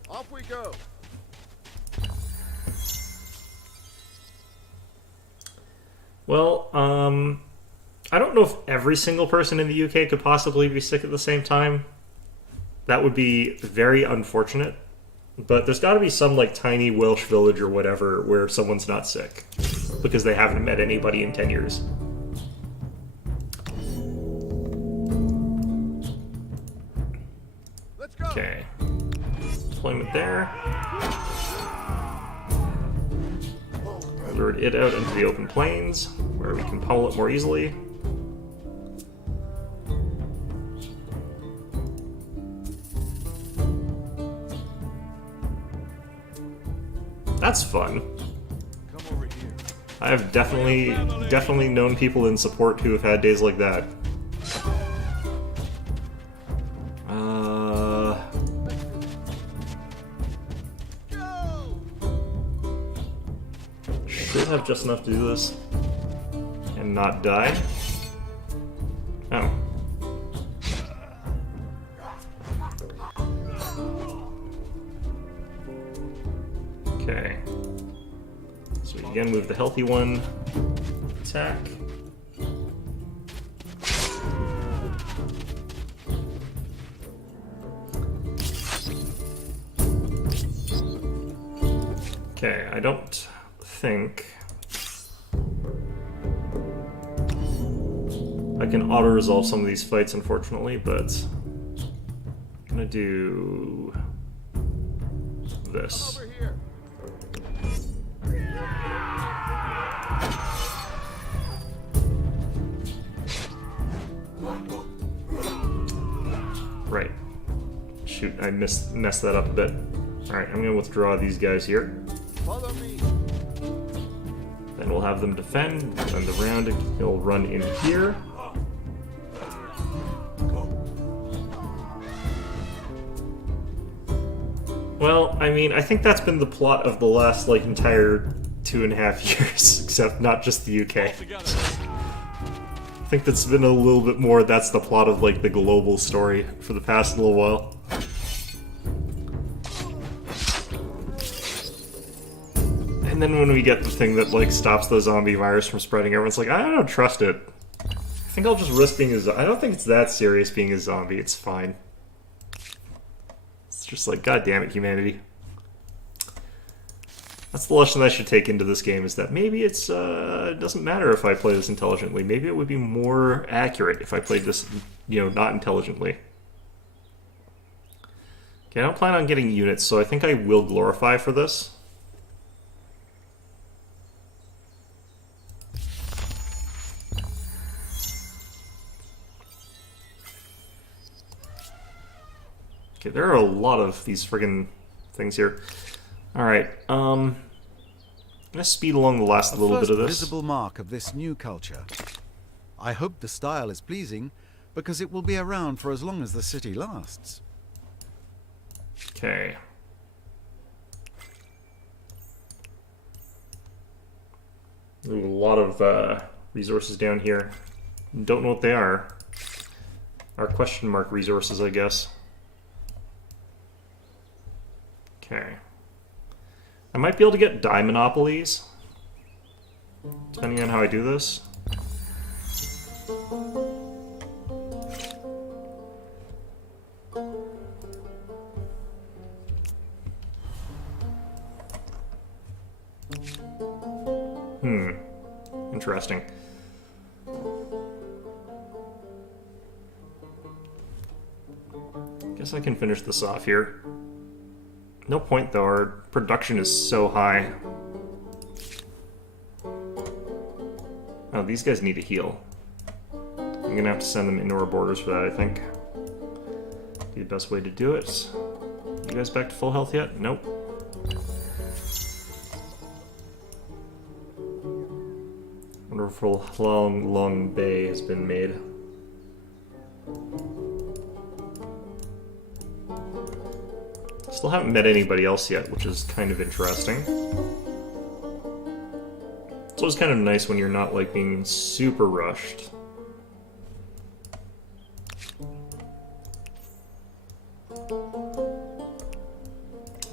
Off we go. Well, I don't know if every single person in the UK could possibly be sick at the same time. That would be very unfortunate. But there's got to be some, like, tiny Welsh village or whatever where someone's not sick. Because they haven't met anybody in 10 years. Let's go. Okay. Deployment there. Lured it out into the open plains, where we can pummel it more easily. That's fun. Come over here. I have definitely known people in support who have had days like that. Should have just enough to do this and not die. Oh. Okay. So we again move the healthy one. Attack. Okay, I don't think I can auto-resolve some of these fights, unfortunately, but I'm gonna do this. Over here. Right. Shoot, I messed that up a bit. Alright, I'm gonna withdraw these guys here. Follow me. Then we'll have them defend, and the round he'll run in here. Well, I mean, I think that's been the plot of the last, like, entire 2.5 years, except not just the UK. Together. I think that's been a little bit more, that's the plot of, like, the global story for the past little while. And then when we get the thing that, like, stops the zombie virus from spreading, everyone's like, I don't trust it. I think I'll just risk being a zombie. I don't think it's that serious being a zombie, it's fine. It's just like, god damn it, humanity. That's the lesson I should take into this game, is that maybe it doesn't matter if I play this intelligently. Maybe it would be more accurate if I played this, you know, not intelligently. Okay, I don't plan on getting units, so I think I will glorify for this. Okay, there are a lot of these friggin' things here. Alright, I'm gonna speed along the last little bit of this. Visible mark of this new culture. I hope the style is pleasing, because it will be around for as long as the city lasts. Okay. Ooh, a lot of resources down here. Don't know what they are. Our question mark resources, I guess. Okay. I might be able to get dye monopolies, depending on how I do this. Interesting. Guess I can finish this off here. No point though, our production is so high. Oh, these guys need to heal. I'm gonna have to send them into our borders for that, I think. Be the best way to do it. You guys back to full health yet? Nope. Wonderful long bay has been made. Still haven't met anybody else yet, which is kind of interesting. It's always kind of nice when you're not, like, being super rushed.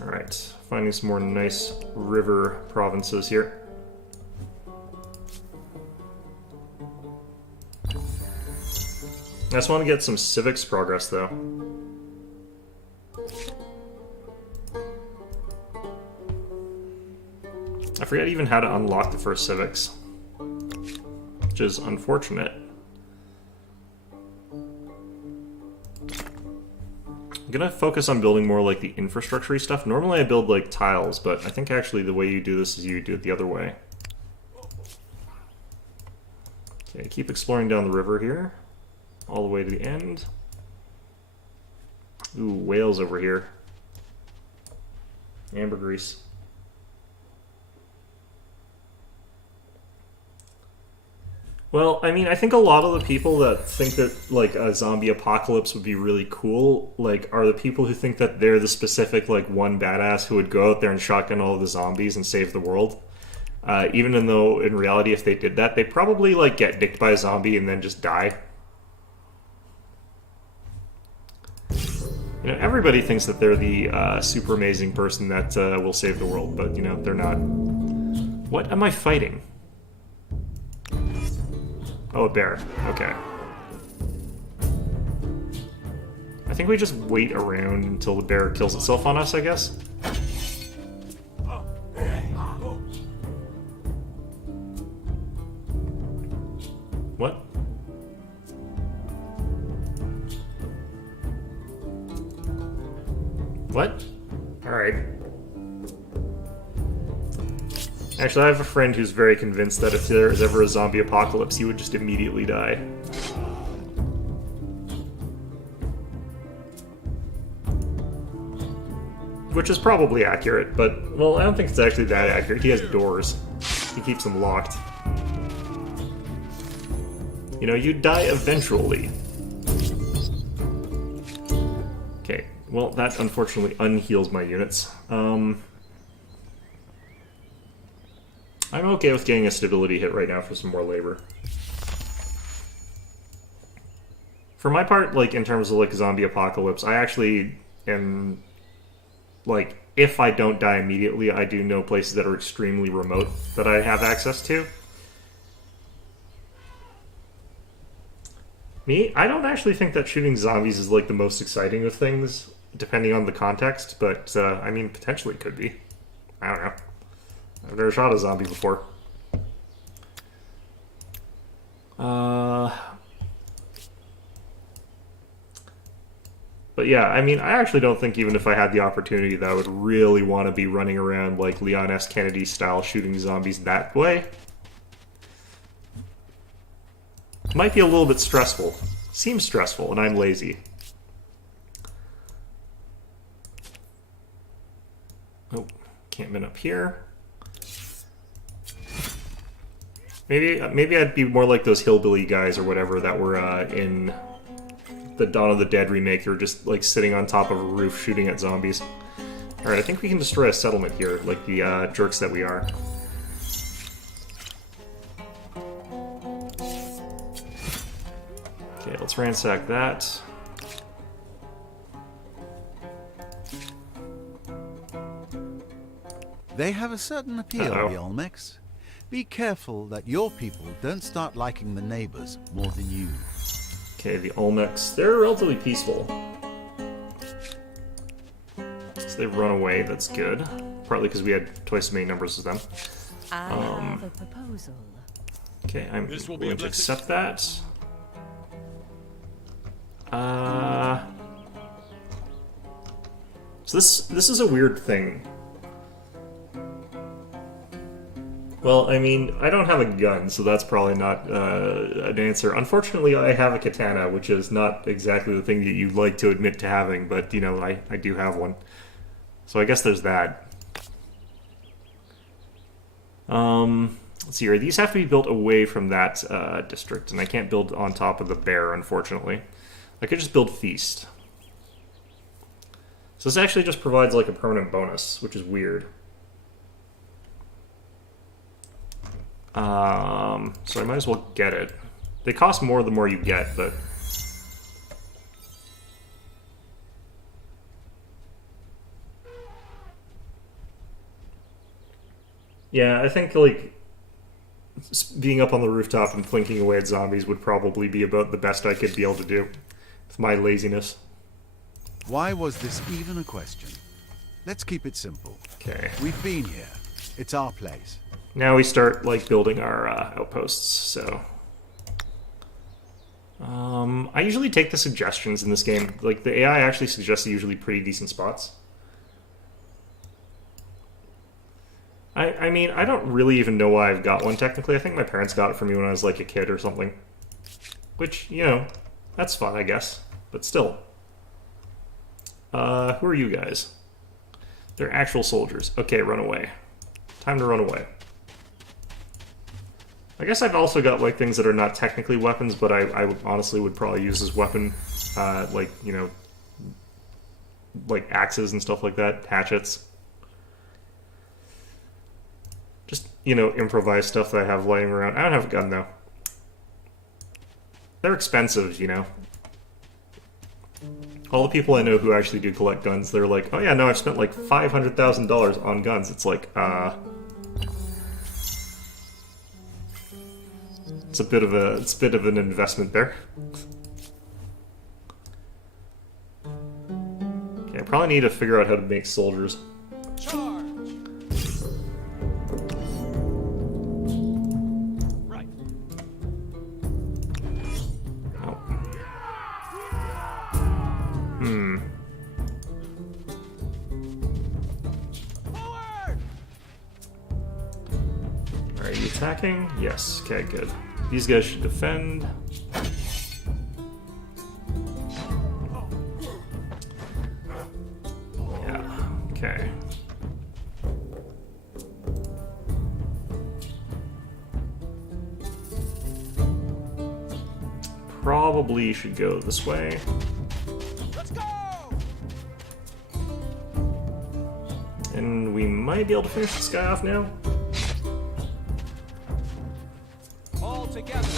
Alright, finding some more nice river provinces here. I just want to get some civics progress, though. I forget even how to unlock the first civics, which is unfortunate. I'm gonna focus on building more like the infrastructure-y stuff. Normally I build like tiles, but I think actually the way you do this is you do it the other way. Okay, keep exploring down the river here, all the way to the end. Ooh, whales over here. Ambergris. Well, I mean, I think a lot of the people that think that, like, a zombie apocalypse would be really cool, like, are the people who think that they're the specific, like, one badass who would go out there and shotgun all of the zombies and save the world. Even though, in reality, if they did that, they'd probably, like, get nicked by a zombie and then just die. You know, everybody thinks that they're the super amazing person that will save the world, but, you know, they're not. What am I fighting? Oh, a bear. Okay. I think we just wait around until the bear kills itself on us, I guess. What? What? Alright. Actually, I have a friend who's very convinced that if there is ever a zombie apocalypse, he would just immediately die. Which is probably accurate, but, well, I don't think it's actually that accurate. He has doors. He keeps them locked. You know, you die eventually. Okay, well, that unfortunately unheals my units. I'm okay with getting a stability hit right now for some more labor. For my part, like, in terms of, like, zombie apocalypse, I actually am, like, if I don't die immediately, I do know places that are extremely remote that I have access to. Me, I don't actually think that shooting zombies is, like, the most exciting of things, depending on the context, but, I mean, potentially could be. I don't know. I've never shot a zombie before. But yeah, I mean, I actually don't think even if I had the opportunity that I would really want to be running around like Leon S. Kennedy style shooting zombies that way. It might be a little bit stressful. Seems stressful, and I'm lazy. Oh, campment up here. Maybe I'd be more like those hillbilly guys or whatever that were in the Dawn of the Dead remake. They're just like sitting on top of a roof shooting at zombies. Alright, I think we can destroy a settlement here, like the jerks that we are. Okay, let's ransack that. They have a certain appeal, the Olmecs. Be careful that your people don't start liking the neighbors more than you. Okay, the Olmecs, they're relatively peaceful. So they've run away, that's good. Partly because we had twice as many numbers as them. I have a proposal. Okay, I'm willing to accept that. So this is a weird thing. Well, I mean, I don't have a gun, so that's probably not an answer. Unfortunately, I have a katana, which is not exactly the thing that you'd like to admit to having, but, you know, I do have one. So I guess there's that. Let's see here. These have to be built away from that district, and I can't build on top of the bear, unfortunately. I could just build Feast. So this actually just provides, like, a permanent bonus, which is weird. So I might as well get it. They cost more the more you get, but... Yeah, I think, like, being up on the rooftop and plinking away at zombies would probably be about the best I could be able to do with my laziness. Why was this even a question? Let's keep it simple. Okay. We've been here. It's our place. Now we start, like, building our outposts, so... I usually take the suggestions in this game. Like, the AI actually suggests usually pretty decent spots. I mean, I don't really even know why I've got one, technically. I think my parents got it for me when I was, like, a kid or something. Which, you know, that's fun, I guess. But still. Who are you guys? They're actual soldiers. Okay, run away. Time to run away. I guess I've also got like things that are not technically weapons, but I honestly would probably use as weapon, like, you know, like axes and stuff like that, hatchets. Just, you know, improvised stuff that I have laying around. I don't have a gun, though. They're expensive, you know. All the people I know who actually do collect guns, they're like, oh yeah, no, I've spent like $500,000 on guns. It's like, it's a bit of an investment there. Okay, I probably need to figure out how to make soldiers. Charge! Right. Oh. Forward! Are you attacking? Yes. Okay, good. These guys should defend. Yeah, okay. Probably should go this way. Let's go! And we might be able to finish this guy off now. All together.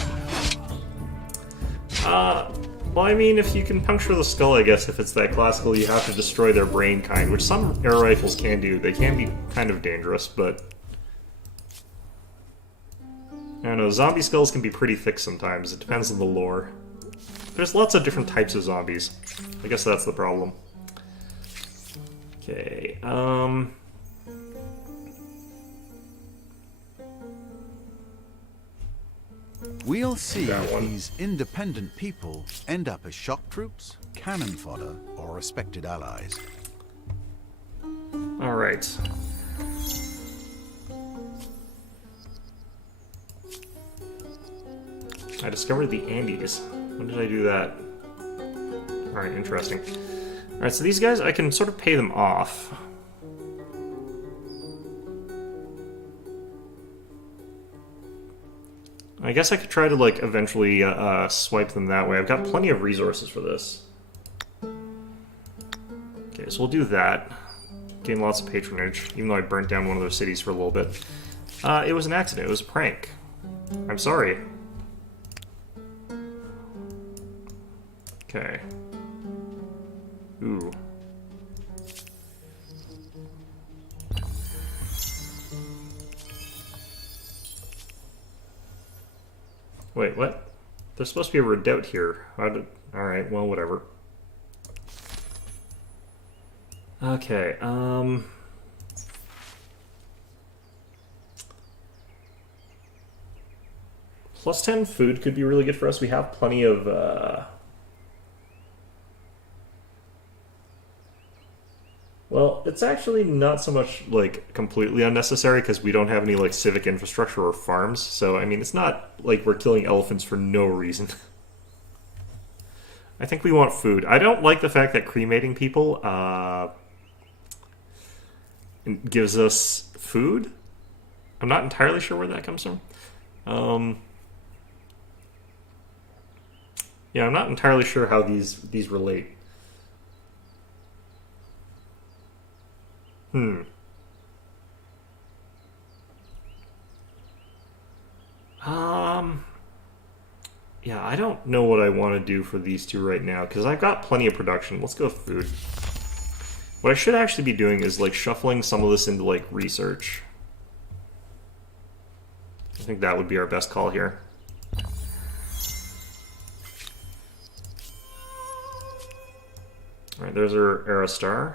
Well, I mean, if you can puncture the skull, I guess, if it's that classical, you have to destroy their brain kind, which some air rifles can do. They can be kind of dangerous, but... I don't know, zombie skulls can be pretty thick sometimes. It depends on the lore. There's lots of different types of zombies. I guess that's the problem. Okay, We'll see That if one. these independent people end up as shock troops, cannon fodder, or respected allies. alright. I discovered the Andes. When did I do that? Alright, interesting. Alright, so these guys, I can sort of pay them off. I guess I could try to, like, eventually swipe them that way. I've got plenty of resources for this. Okay, so we'll do that. Gain lots of patronage, even though I burnt down one of their cities for a little bit. It was an accident. It was a prank. I'm sorry. Okay. Ooh. Wait, what? There's supposed to be a redoubt here. Alright, well, whatever. Okay, plus 10 food could be really good for us. We have plenty of, well, it's actually not so much, like, completely unnecessary, because we don't have any, like, civic infrastructure or farms, so, I mean, it's not like we're killing elephants for no reason. I think we want food. I don't like the fact that cremating people, gives us food. I'm not entirely sure where that comes from. Yeah, I'm not entirely sure how these relate. Yeah, I don't know what I want to do for these two right now, because I've got plenty of production. Let's go with food. What I should actually be doing is, like, shuffling some of this into, like, research. I think that would be our best call here. Alright, there's our Aerostar.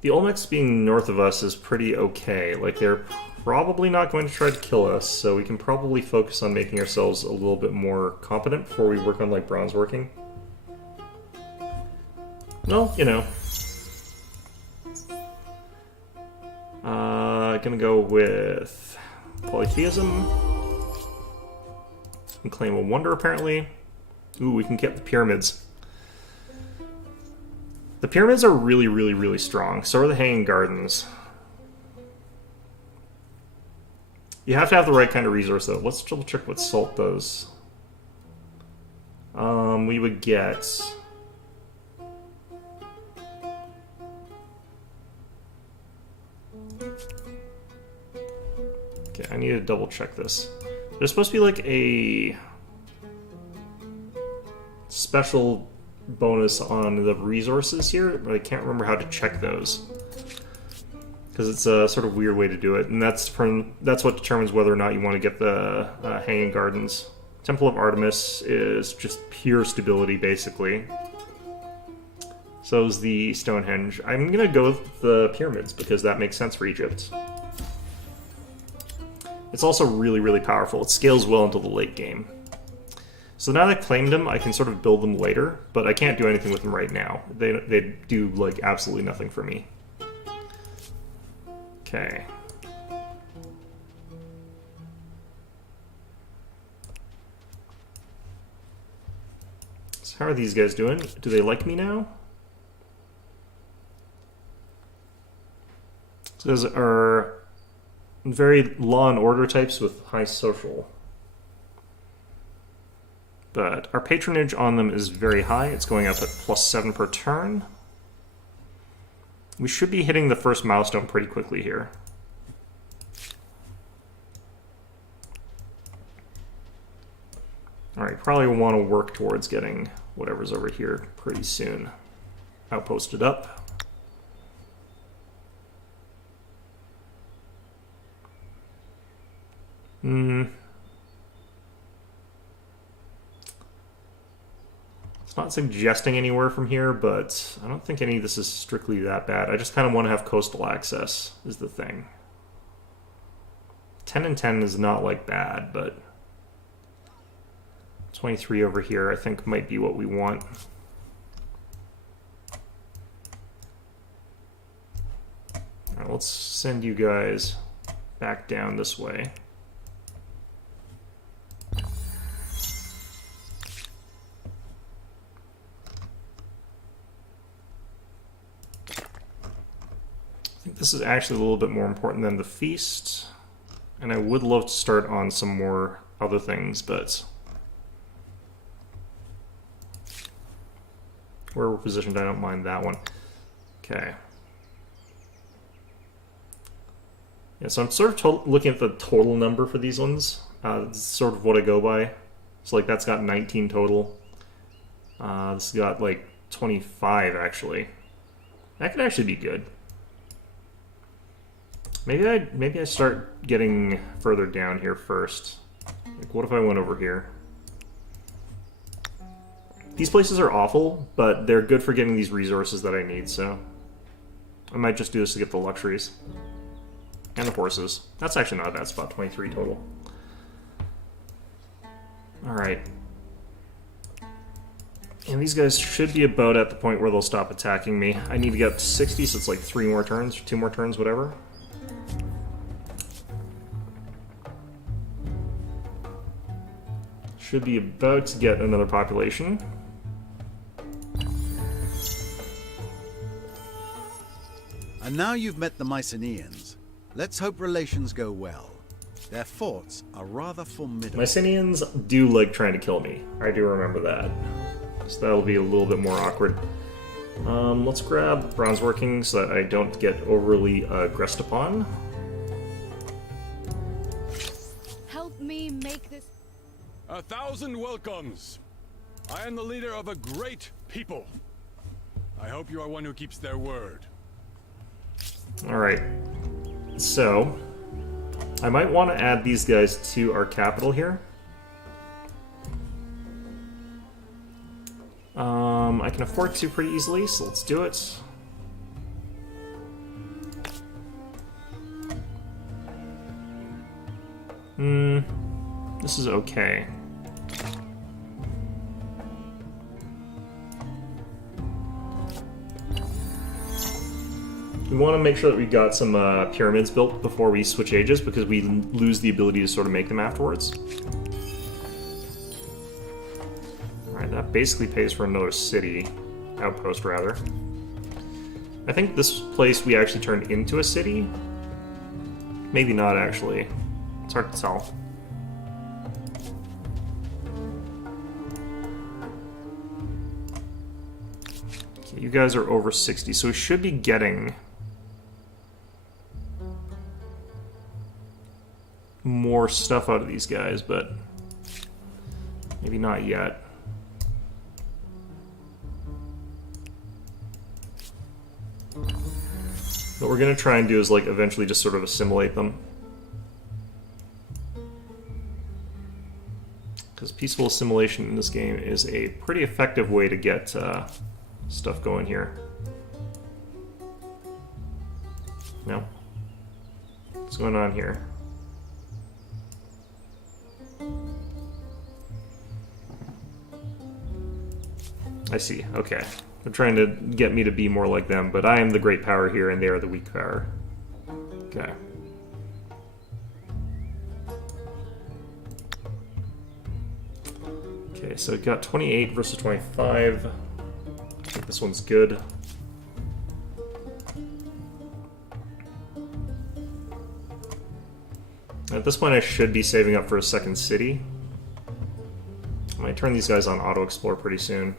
The Olmecs being north of us is pretty okay. Like, they're probably not going to try to kill us, so we can probably focus on making ourselves a little bit more competent before we work on, like, bronze working. Well, you know. Gonna go with polytheism. And claim a wonder, apparently. Ooh, we can get the pyramids. The pyramids are really, really, really strong. So are the Hanging Gardens. You have to have the right kind of resource, though. Let's double check what salt does. We would get... Okay, I need to double check this. There's supposed to be like a special bonus on the resources here, but I can't remember how to check those. Because it's a sort of weird way to do it, and that's what determines whether or not you want to get the Hanging Gardens. Temple of Artemis is just pure stability, basically. So is the Stonehenge. I'm going to go with the pyramids, because that makes sense for Egypt. It's also really, really powerful. It scales well into the late game. So now that I've claimed them, I can sort of build them later, but I can't do anything with them right now. They do, like, absolutely nothing for me. Okay. So how are these guys doing? Do they like me now? So those are very law and order types with high social. But our patronage on them is very high. It's going up at +7 per turn. We should be hitting the first milestone pretty quickly here. Alright, probably want to work towards getting whatever's over here pretty soon. Outposted up. It's not suggesting anywhere from here, but I don't think any of this is strictly that bad. I just kind of want to have coastal access, is the thing. 10 and 10 is not, like, bad, but 23 over here I think might be what we want. Alright, let's send you guys back down this way. This is actually a little bit more important than the feast, and I would love to start on some more other things, but where we're positioned, I don't mind that one. Okay. Yeah, so I'm sort of looking at the total number for these ones. This is sort of what I go by. So, like, that's got 19 total. This has got, like, 25, actually. That could actually be good. Maybe I start getting further down here first. Like, what if I went over here? These places are awful, but they're good for getting these resources that I need, so I might just do this to get the luxuries. And the horses. That's actually not a bad spot, 23 total. Alright. And these guys should be about at the point where they'll stop attacking me. I need to get up to 60, so it's like 3 more turns, 2 more turns, whatever. Should be about to get another population. And now you've met the Mycenaeans. Let's hope relations go well. Their forts are rather formidable. Mycenaeans do like trying to kill me. I do remember that. So that'll be a little bit more awkward. Let's grab bronze working so that I don't get overly aggressed upon. Help me make this. 1,000 welcomes. I am the leader of a great people. I hope you are one who keeps their word. Alright. So, I might want to add these guys to our capital here. I can afford to pretty easily, so let's do it. This is okay. We want to make sure that we got some pyramids built before we switch ages, because we lose the ability to sort of make them afterwards. Alright, that basically pays for another city. Outpost, rather. I think this place we actually turned into a city. Maybe not, actually. It's hard to tell. Okay, you guys are over 60, so we should be getting more stuff out of these guys, but maybe not yet. What we're gonna try and do is, like, eventually just sort of assimilate them. Because peaceful assimilation in this game is a pretty effective way to get stuff going here. No? What's going on here? I see, okay. They're trying to get me to be more like them, but I am the great power here and they are the weak power. Okay. Okay, so we got 28 versus 25. I think this one's good. At this point I should be saving up for a second city. I might turn these guys on auto-explore pretty soon.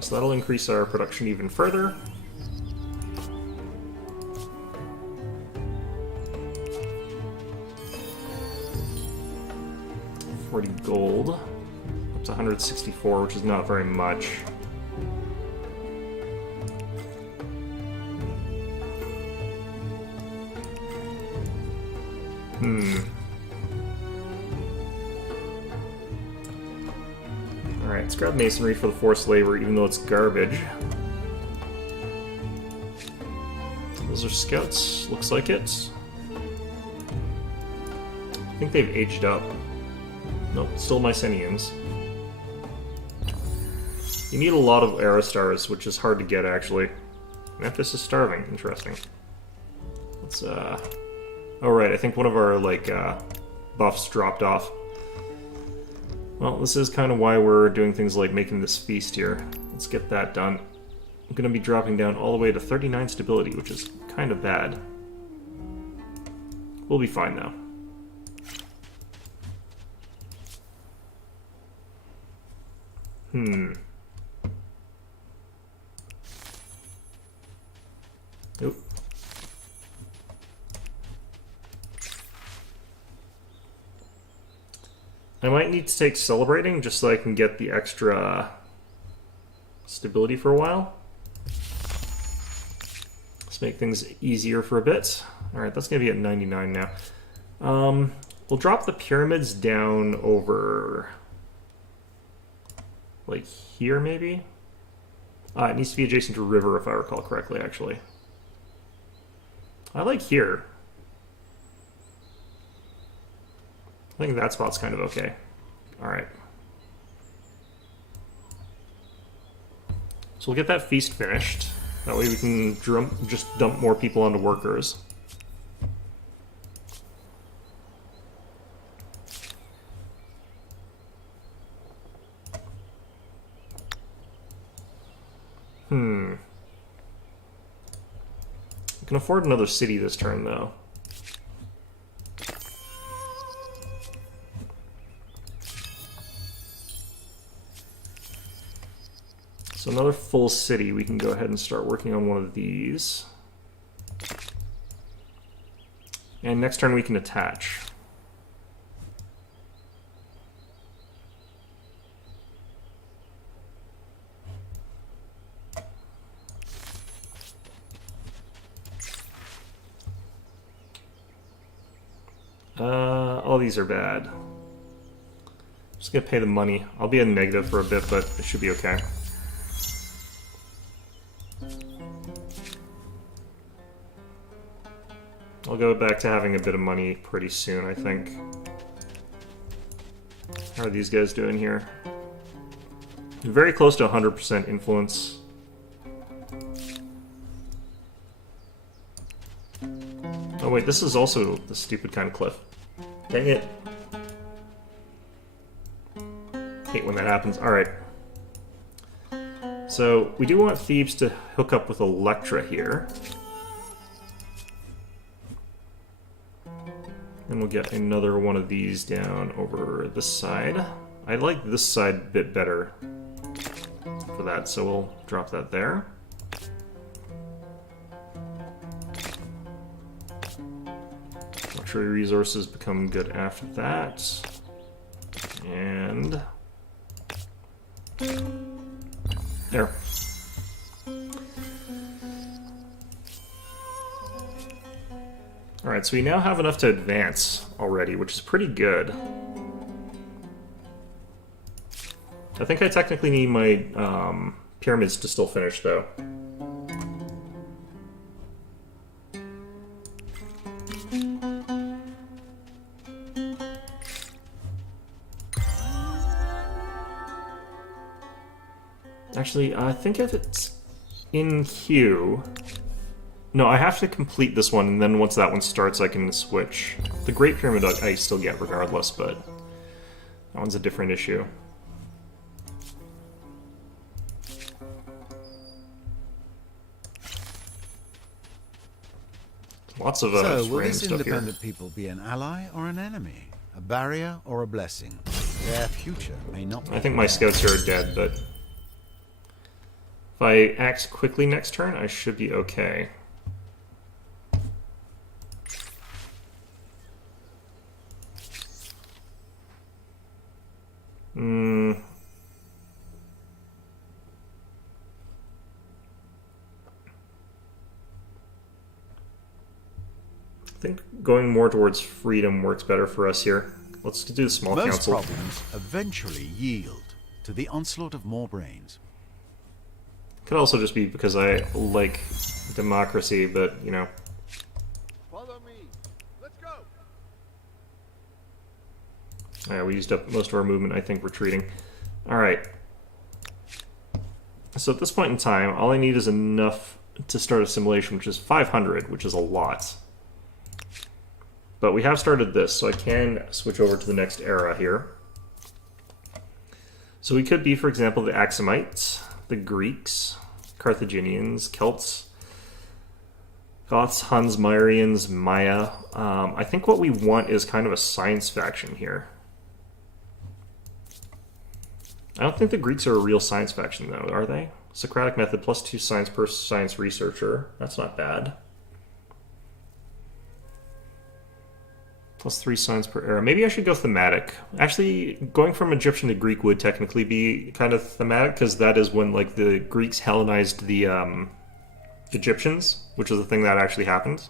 So that'll increase our production even further. $40 gold. Up to 164, which is not very much. Alright, let's grab masonry for the forced labor, even though it's garbage. Those are scouts, looks like it. I think they've aged up. Nope, still Mycenaeans. You need a lot of Aerostars, which is hard to get, actually. Memphis is starving, interesting. Let's, oh right, I think one of our, like, buffs dropped off. Well, this is kind of why we're doing things like making this feast here. Let's get that done. I'm going to be dropping down all the way to 39 stability, which is kind of bad. We'll be fine, though. Oop. I might need to take Celebrating just so I can get the extra stability for a while. Let's make things easier for a bit. Alright, that's going to be at 99 now. We'll drop the pyramids down over, like, here, maybe? It needs to be adjacent to a river, if I recall correctly, actually. I like here. I think that spot's kind of okay. Alright. So we'll get that feast finished. That way we can just dump more people onto workers. I can afford another city this turn, though. So another full city, we can go ahead and start working on one of these. And next turn we can attach. All these are bad. Just gonna pay the money. I'll be in negative for a bit, but it should be okay. I'll go back to having a bit of money pretty soon, I think. How are these guys doing here? Very close to 100% influence. Oh wait, this is also the stupid kind of cliff. Dang it. Hate when that happens. Alright. So we do want Thebes to hook up with Electra here. And we'll get another one of these down over this side. I like this side a bit better for that, so we'll drop that there. Luxury resources become good after that. And there. Alright, so we now have enough to advance already, which is pretty good. I think I technically need my pyramids to still finish, though. Actually, I think if it's in queue... No, I have to complete this one, and then once that one starts, I can switch. The Great Pyramid I still get regardless, but that one's a different issue. Lots of So, will random this stuff here. independent people be an ally or an enemy? A barrier or a blessing? Their future may not be I think my scouts here are dead, but if I act quickly next turn, I should be okay. I think going more towards freedom works better for us here. Let's do the small Most council. problems eventually yield to the onslaught of more brains. Could also just be because I like democracy, but, you know. Follow me. Let's go. Yeah, we used up most of our movement, I think, retreating. Alright. So at this point in time, all I need is enough to start a simulation, which is 500, which is a lot. But we have started this, so I can switch over to the next era here. So we could be, for example, the Axumites, the Greeks, Carthaginians, Celts, Goths, Huns, Myrians, Maya. I think what we want is kind of a science faction here. I don't think the Greeks are a real science faction, though, are they? Socratic method, +2 science per science researcher. That's not bad. +3 science per era. Maybe I should go thematic. Actually, going from Egyptian to Greek would technically be kind of thematic, because that is when, like, the Greeks Hellenized the Egyptians, which is the thing that actually happened.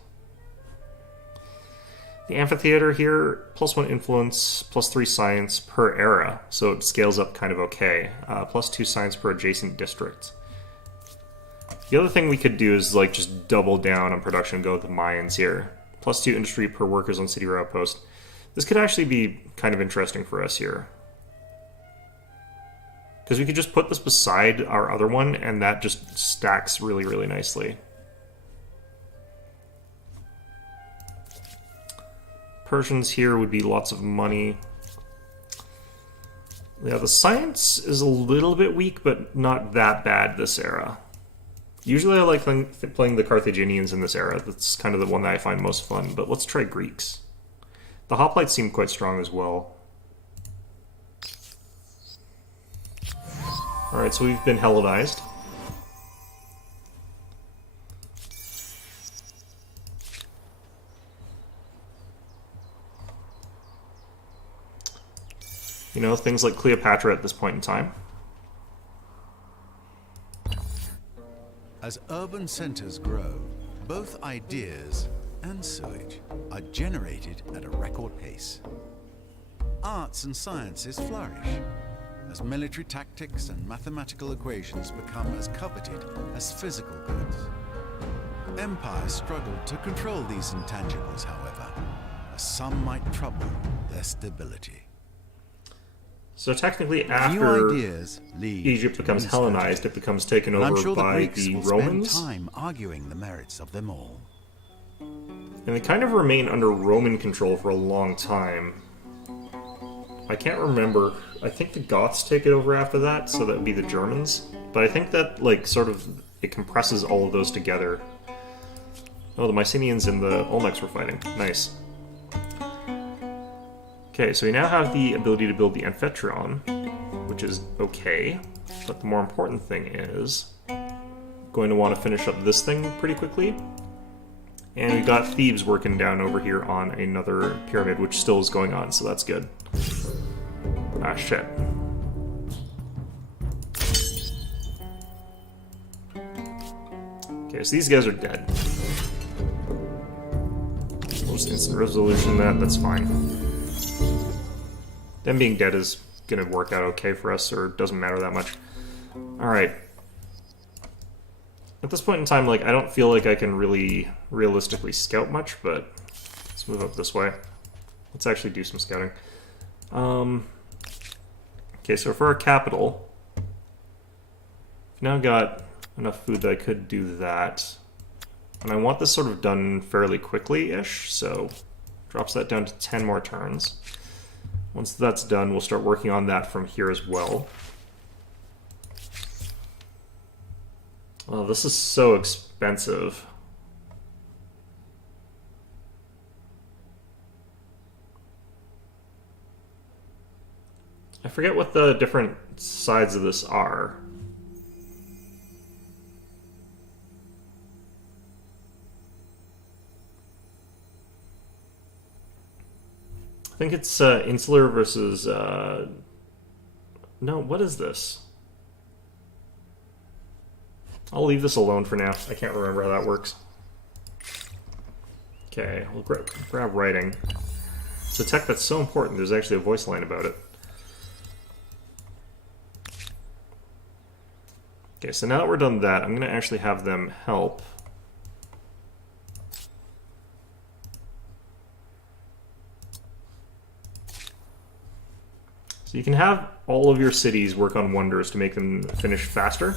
The amphitheater here, +1 influence, +3 science per era, so it scales up kind of okay. +2 science per adjacent district. The other thing we could do is, like, just double down on production and go with the Mayans here. +2 industry per workers on city or outpost. This could actually be kind of interesting for us here. Because we could just put this beside our other one, and that just stacks really, really nicely. Persians here would be lots of money. Yeah, the science is a little bit weak, but not that bad this era. Usually I like playing the Carthaginians in this era. That's kind of the one that I find most fun, but let's try Greeks. The hoplites seem quite strong as well. Alright, so we've been Hellenized. You know, things like Cleopatra at this point in time. As urban centers grow, both ideas and sewage are generated at a record pace. Arts and sciences flourish as military tactics and mathematical equations become as coveted as physical goods. Empires struggle to control these intangibles, however, as some might trouble their stability. So technically, New after ideas lead Egypt to becomes new Hellenized, strategies. it becomes taken And I'm over sure the by Greeks the will Romans. spend time arguing the merits of them all. And they kind of remain under Roman control for a long time. I can't remember. I think the Goths take it over after that, so that would be the Germans. but I think that, like, sort of, it compresses all of those together. Oh, the Mycenaeans and the Olmecs were fighting. Nice. Okay, so we now have the ability to build the Amphitryon, which is okay, but the more important thing is going to want to finish up this thing pretty quickly. And we got Thebes working down over here on another pyramid, which still is going on, so that's good. Ah, shit. Okay, so these guys are dead. We'll just instant resolution that's fine. Them being dead is gonna work out okay for us, or doesn't matter that much. Alright. At this point in time, like, I don't feel like I can really realistically scout much, but let's move up this way. Let's actually do some scouting. Okay, so for our capital, I've now got enough food that I could do that. And I want this sort of done fairly quickly-ish, so drops that down to 10 more turns. Once that's done, we'll start working on that from here as well. Oh, this is so expensive. I forget what the different sides of this are. I think it's insular versus... No, what is this? I'll leave this alone for now. I can't remember how that works. Okay, we'll grab writing. It's a tech that's so important, there's actually a voice line about it. Okay, so now that we're done that, I'm going to actually have them help. So you can have all of your cities work on wonders to make them finish faster,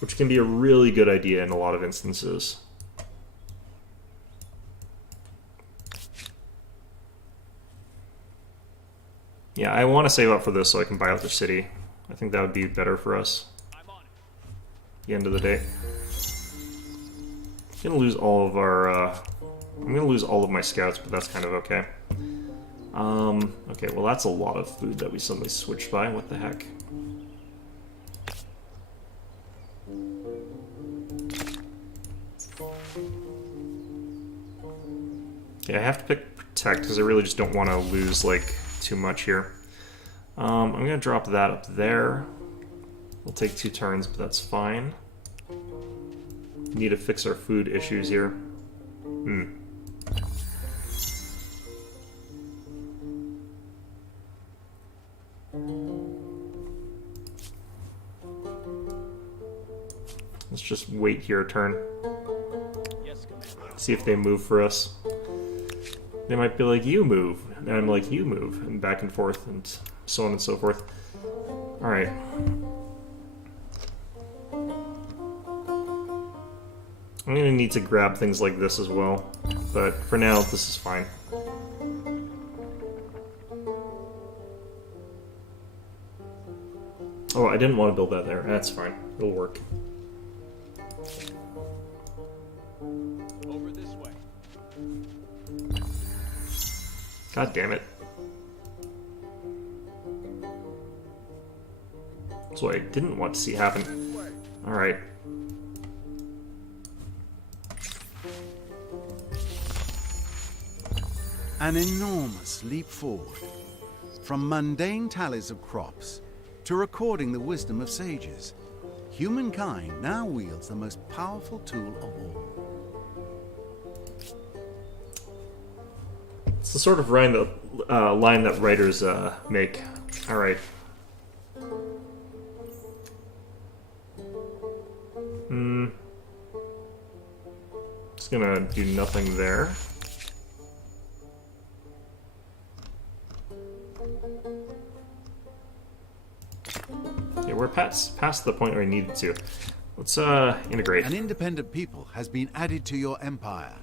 which can be a really good idea in a lot of instances. Yeah, I want to save up for this so I can buy out the city. I think that would be better for us. At the end of the day. I'm gonna lose all of our, I'm gonna lose all of my scouts, but that's kind of okay. Okay, well that's a lot of food that we suddenly switched by. What the heck? Okay, I have to pick Protect because I really just don't want to lose, like, too much here. I'm gonna drop that up there. We'll take 2 turns, but that's fine. Need to fix our food issues here. Let's just wait here a turn. See if they move for us. They might be like, you move. And I'm like, you move. And back and forth, and so on and so forth. Alright. I'm gonna need to grab things like this as well. But for now, this is fine. Oh, I didn't want to build that there. That's fine. It'll work. Over this way. God damn it. That's what I didn't want to see happen. Alright. An enormous leap forward. From mundane tallies of crops to recording the wisdom of sages, humankind now wields the most powerful tool of all. It's the sort of line that writers make. Alright. Just gonna do nothing there. Okay, we're past the point where I needed to. Let's integrate. An independent people has been added to your empire.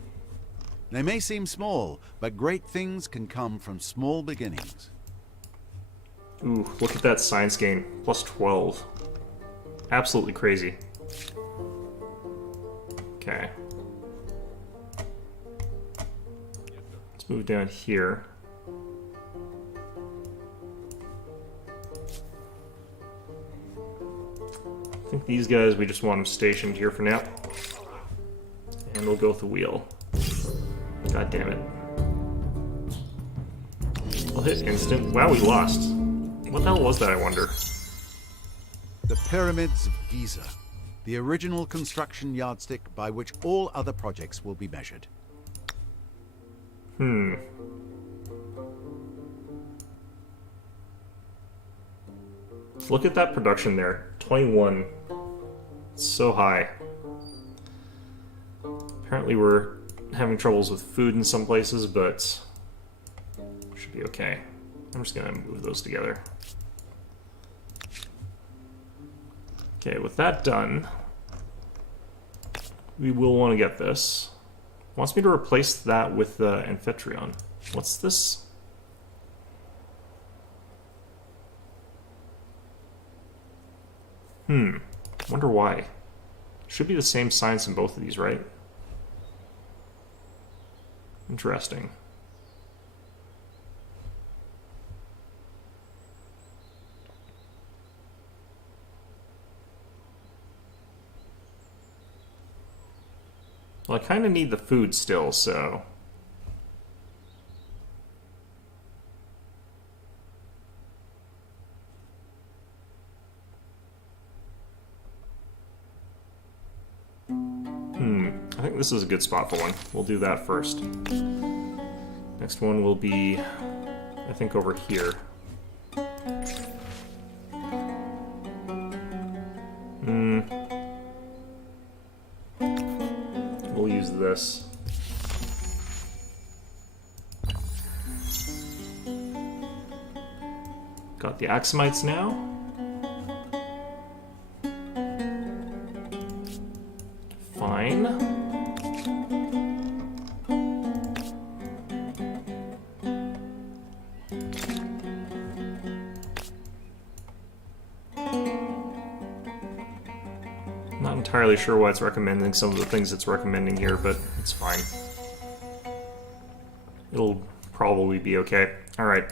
They may seem small, but great things can come from small beginnings. Ooh, look at that science gain. +12. absolutely crazy. Okay. Let's move down here. I think these guys, we just want them stationed here for now. And we'll go with the wheel. God damn it. I'll hit instant. Wow, we lost. What the hell was that, I wonder? The Pyramids of Giza, the original construction yardstick by which all other projects will be measured. Look at that production there. 21. It's so high. Apparently we're having troubles with food in some places, but should be okay. I'm just gonna move those together. Okay, with that done, we will want to get this. Wants me to replace that with the Amphitryon. What's this? Wonder why. Should be the same science in both of these, right? Interesting. Well, I kind of need the food still, so... I think this is a good spot for one. We'll do that first. Next one will be, I think, over here. We'll use this. Got the Axamites now. Fine. Not entirely sure why it's recommending some of the things it's recommending here, but it's fine. It'll probably be okay. Alright.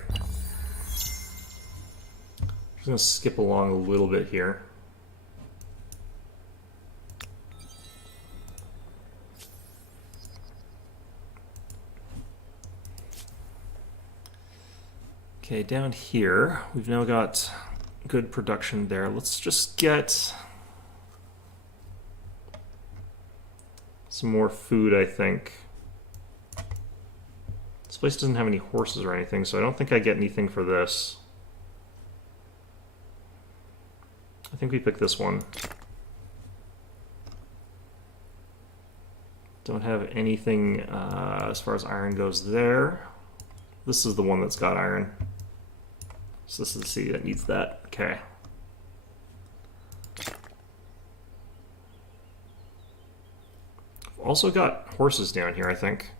Just gonna skip along a little bit here. Okay, down here, we've now got good production there. Let's just get some more food, I think. This place doesn't have any horses or anything, so I don't think I get anything for this. I think we pick this one. Don't have anything as far as iron goes there. This is the one that's got iron. So this is the city that needs that. Okay. Also got horses down here, I think.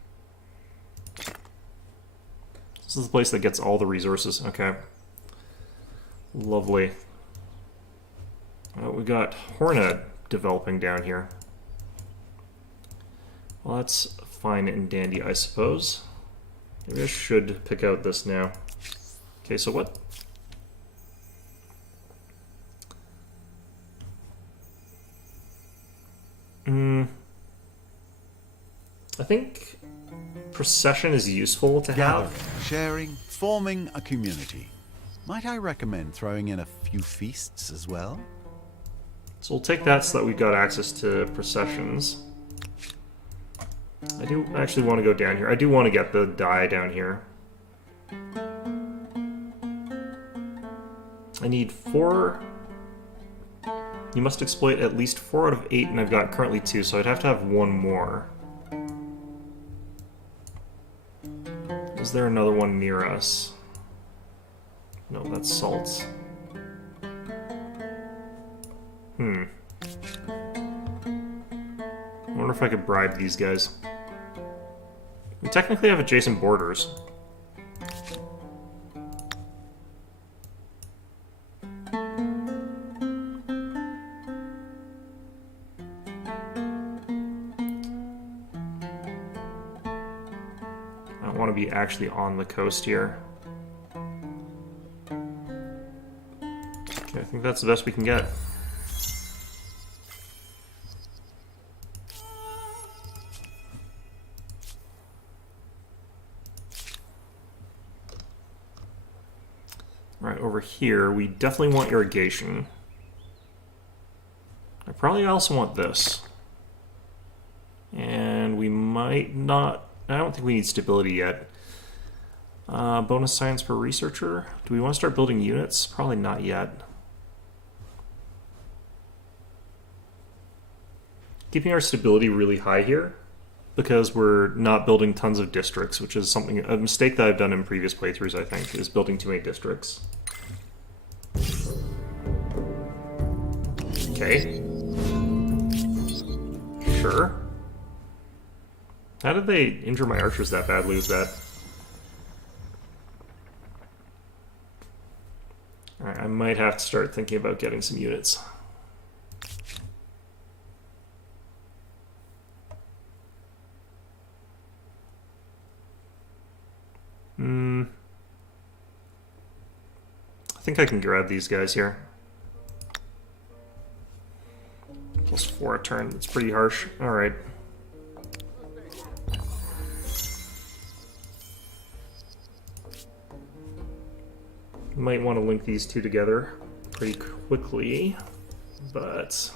This is the place that gets all the resources. Okay. Lovely. We got Horna developing down here. Well, that's fine and dandy, I suppose. Maybe I should pick out this now. Okay, so what? I think procession is useful to have. Gathering, sharing, forming a community. Might I recommend throwing in a few feasts as well? So we'll take that so that we've got access to processions. I do actually want to go down here. I do want to get the die down here. I need 4. You must exploit at least 4 out of 8, and I've got currently 2, so I'd have to have 1 more. Is there another one near us? No, that's salt. I wonder if I could bribe these guys. We technically have adjacent borders. I want to be actually on the coast here. Okay, I think that's the best we can get. Right, over here, we definitely want irrigation. I probably also want this. And we might not... I don't think we need stability yet. Bonus science per researcher. Do we want to start building units? Probably not yet. Keeping our stability really high here, because we're not building tons of districts, which is something, a mistake that I've done in previous playthroughs, I think, is building too many districts. Okay. Sure. How did they injure my archers that badly with that? Alright, I might have to start thinking about getting some units. I think I can grab these guys here. +4 a turn, that's pretty harsh. Alright. Might want to link these two together pretty quickly, but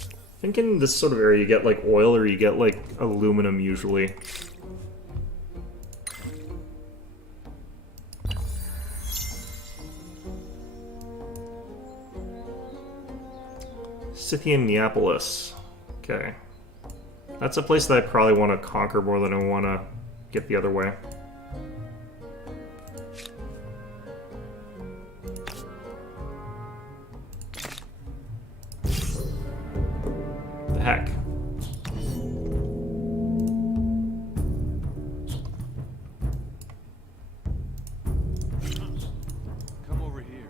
I think in this sort of area you get like oil or you get like aluminum usually. Scythian Neapolis. Okay. That's a place that I probably want to conquer more than I want to get the other way. The heck? Come over here.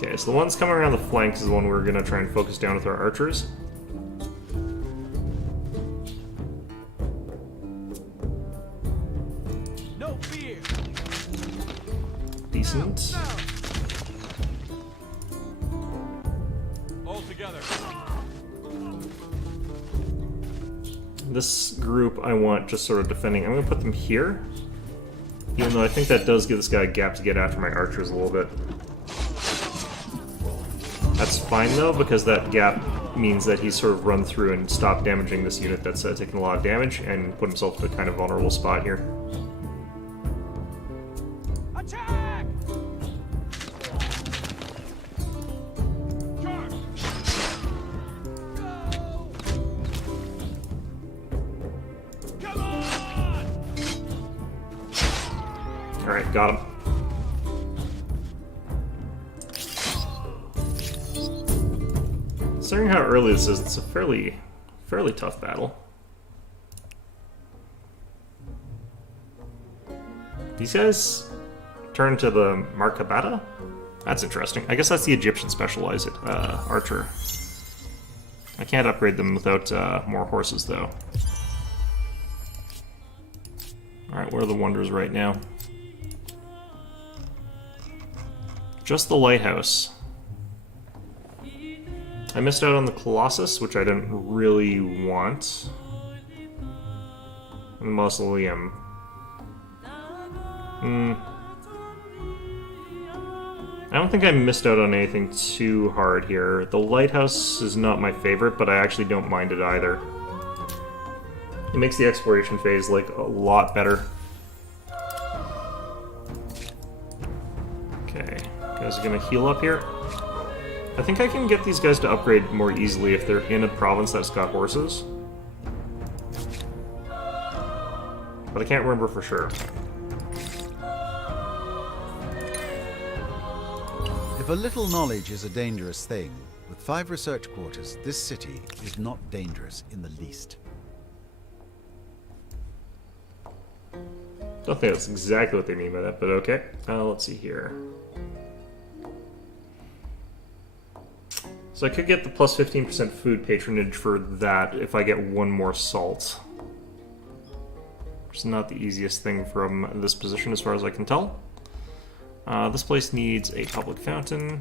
Okay, so the ones coming around the flanks is the one we're going to try and focus down with our archers. No fear. Decent. All together. This group I want just sort of defending. I'm going to put them here. Even though I think that does give this guy a gap to get after my archers a little bit. That's fine though, because that gap means that he's sort of run through and stopped damaging this unit that's taking a lot of damage and put himself to a kind of vulnerable spot here. Attack! Charge! Go! Come on! Alright, got him. Considering how early this is, it's a fairly tough battle. These guys turn to the Markabata? That's interesting. I guess that's the Egyptian specialized archer. I can't upgrade them without more horses, though. Alright, where are the wonders right now? Just the lighthouse. I missed out on the Colossus, which I didn't really want. And the Mausoleum. I don't think I missed out on anything too hard here. The lighthouse is not my favorite, but I actually don't mind it either. It makes the exploration phase, like, a lot better. Okay, guys are gonna heal up here. I think I can get these guys to upgrade more easily if they're in a province that's got horses. But I can't remember for sure. If a little knowledge is a dangerous thing, with 5 research quarters, this city is not dangerous in the least. Don't think that's exactly what they mean by that, but okay. Let's see here. So I could get the plus 15% food patronage for that if I get one more salt. Which is not the easiest thing from this position as far as I can tell. This place needs a public fountain.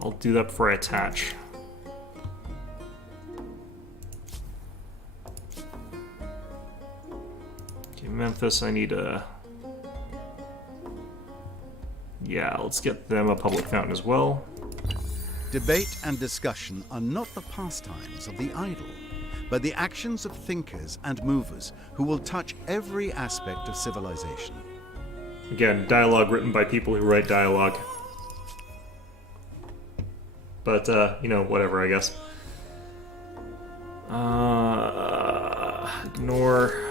I'll do that before I attach. Okay, Memphis, I need a... Yeah, let's get them a public fountain as well. Debate and discussion are not the pastimes of the idle, but the actions of thinkers and movers who will touch every aspect of civilization. Again, dialogue written by people who write dialogue. But, you know, whatever, I guess. Ignore.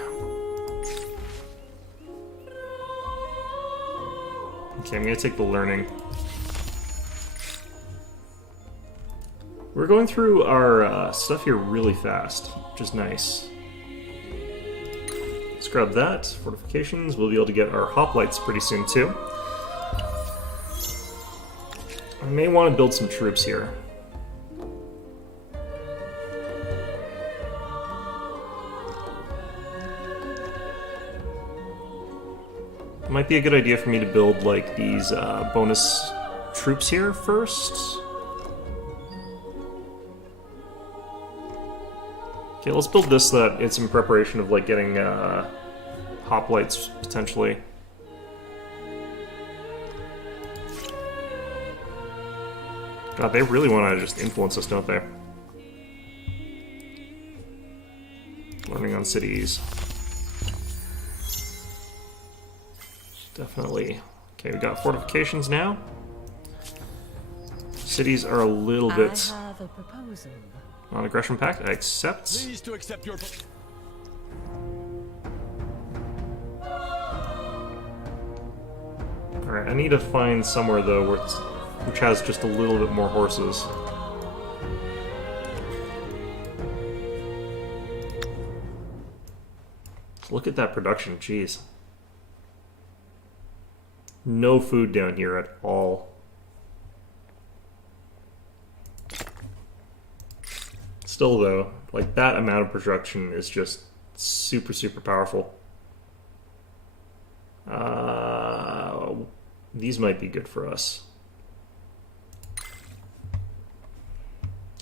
Okay, I'm gonna take the learning. We're going through our stuff here really fast, which is nice. Let's grab that. Fortifications. We'll be able to get our hoplites pretty soon, too. I may want to build some troops here. It might be a good idea for me to build, like, these bonus troops here first. Okay, let's build this so that it's in preparation of, like, getting hoplites, potentially. God, they really want to just influence us, don't they? Learning on cities. Definitely. Okay, we got fortifications now. Cities are a little bit... I have a proposal. Non-aggression pact, I accept. Pleased to accept your... Alright, I need to find somewhere, though, where which has just a little bit more horses. Look at that production, jeez. No food down here at all. Still, though, like, that amount of production is just super, super powerful. These might be good for us.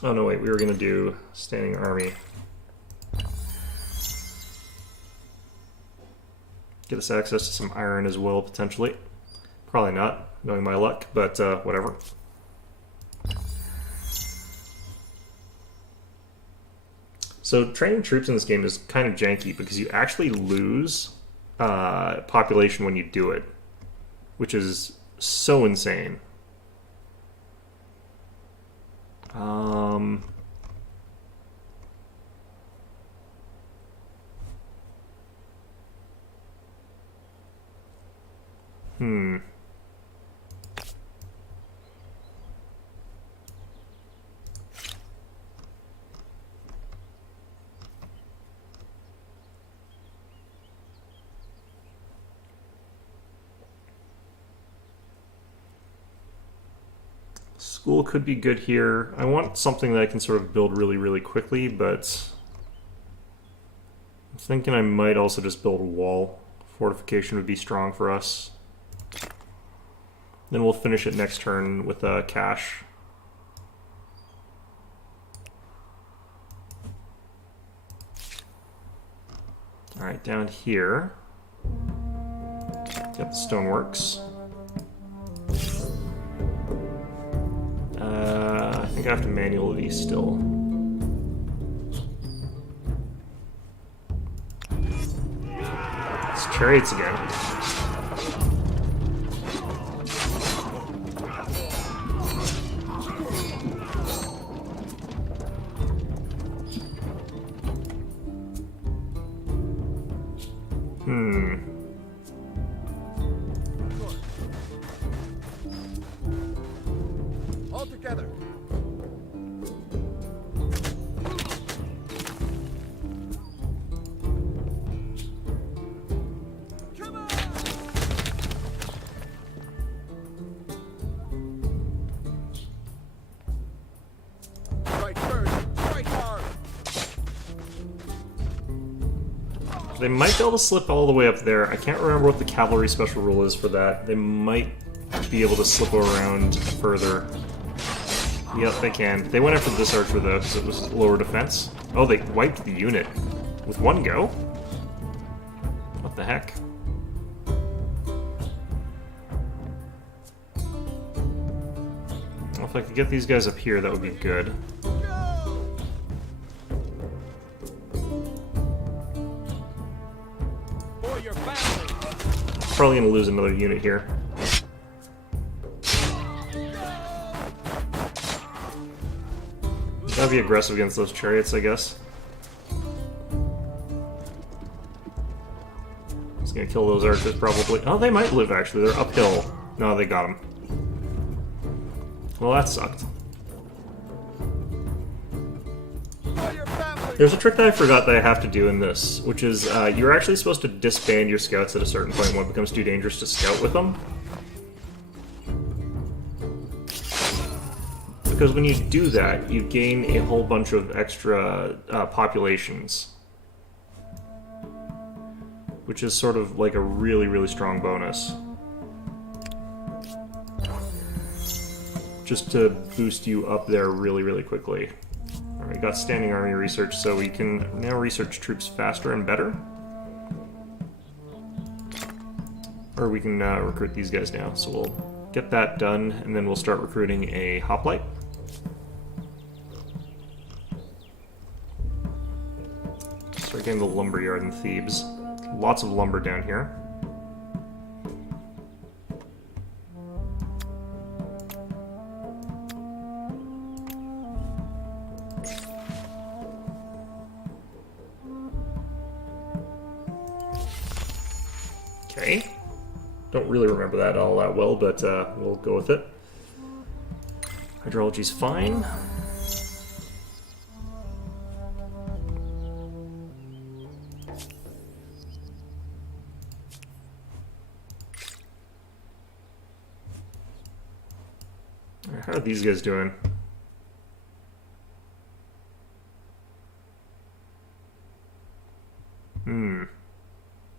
Oh, no, wait, we were going to do standing army. Get us access to some iron as well, potentially. Probably not, knowing my luck, but whatever. So training troops in this game is kind of janky because you actually lose population when you do it, which is so insane. School could be good here. I want something that I can sort of build really, really quickly, but I'm thinking I might also just build a wall. Fortification would be strong for us. Then we'll finish it next turn with cash. Alright, down here. Got the stoneworks. I think I have to manual these still. It's chariots again. All together. They might be able to slip all the way up there. I can't remember what the cavalry special rule is for that. They might be able to slip around further. Yep, they can. They went after this archer, though, because it was lower defense. Oh, they wiped the unit with one go? What the heck? Well, if I could get these guys up here, that would be good. For your family. Probably gonna lose another unit here. Gotta be aggressive against those chariots, I guess. Just gonna kill those archers, probably. Oh, they might live, actually. They're uphill. No, they got them. Well, that sucked. For your family. There's a trick that I forgot that I have to do in this, which is you're actually supposed to disband your scouts at a certain point when it becomes too dangerous to scout with them. Because when you do that, you gain a whole bunch of extra populations. Which is sort of like a really, really strong bonus. Just to boost you up there really, really quickly. Alright, got standing army research, so we can now research troops faster and better. Or we can recruit these guys now, so we'll get that done, and then we'll start recruiting a hoplite. Start getting the lumberyard in Thebes. Lots of lumber down here. Okay. Don't really remember that all that well, but we'll go with it. Hydrology's fine. How are these guys doing?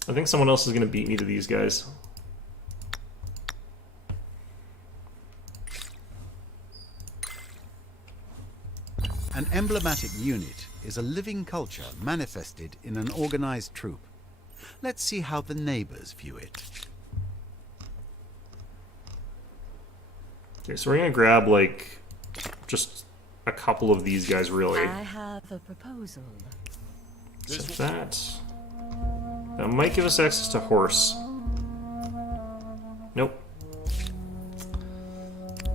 I think someone else is going to beat me to these guys. An emblematic unit is a living culture manifested in an organized troop. Let's see how the neighbors view it. Okay, so we're going to grab, like, just a couple of these guys, really. I have a proposal. So that might give us access to horse. Nope.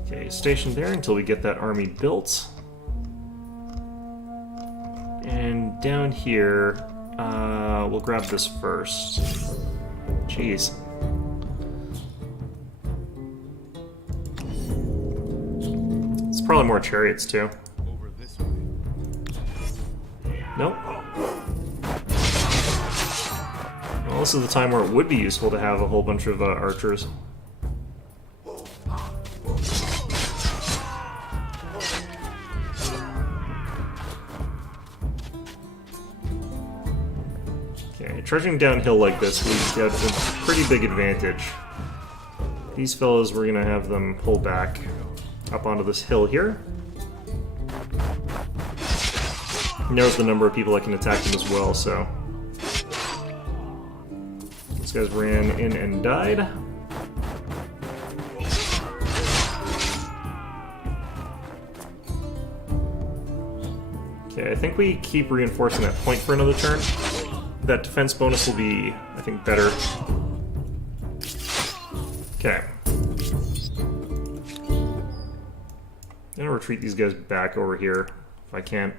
Okay, station there until we get that army built. And down here, we'll grab this first. Jeez. It's probably more chariots, too. Over this way. Nope. Well, this is the time where it would be useful to have a whole bunch of archers. Okay, trudging downhill like this, we've got a pretty big advantage. These fellows, we're gonna have them pull back up onto this hill here. Narrows the number of people that can attack them as well, so... These guys ran in and died. Okay, I think we keep reinforcing that point for another turn. That defense bonus will be, I think, better. Okay. I'm gonna retreat these guys back over here, if I can.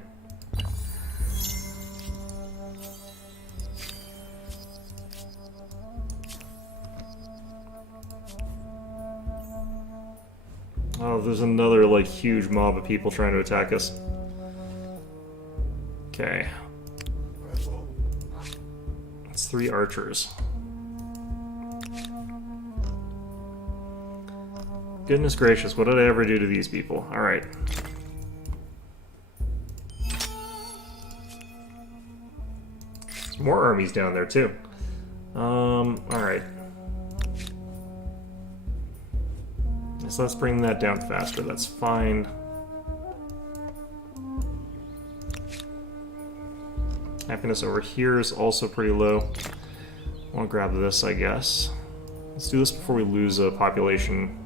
Oh, there's another, like, huge mob of people trying to attack us. Okay. That's 3 archers. Goodness gracious, what did I ever do to these people? Alright. More armies down there too. Alright. So let's bring that down faster, that's fine. Happiness over here is also pretty low. I'll grab this, I guess. Let's do this before we lose a population.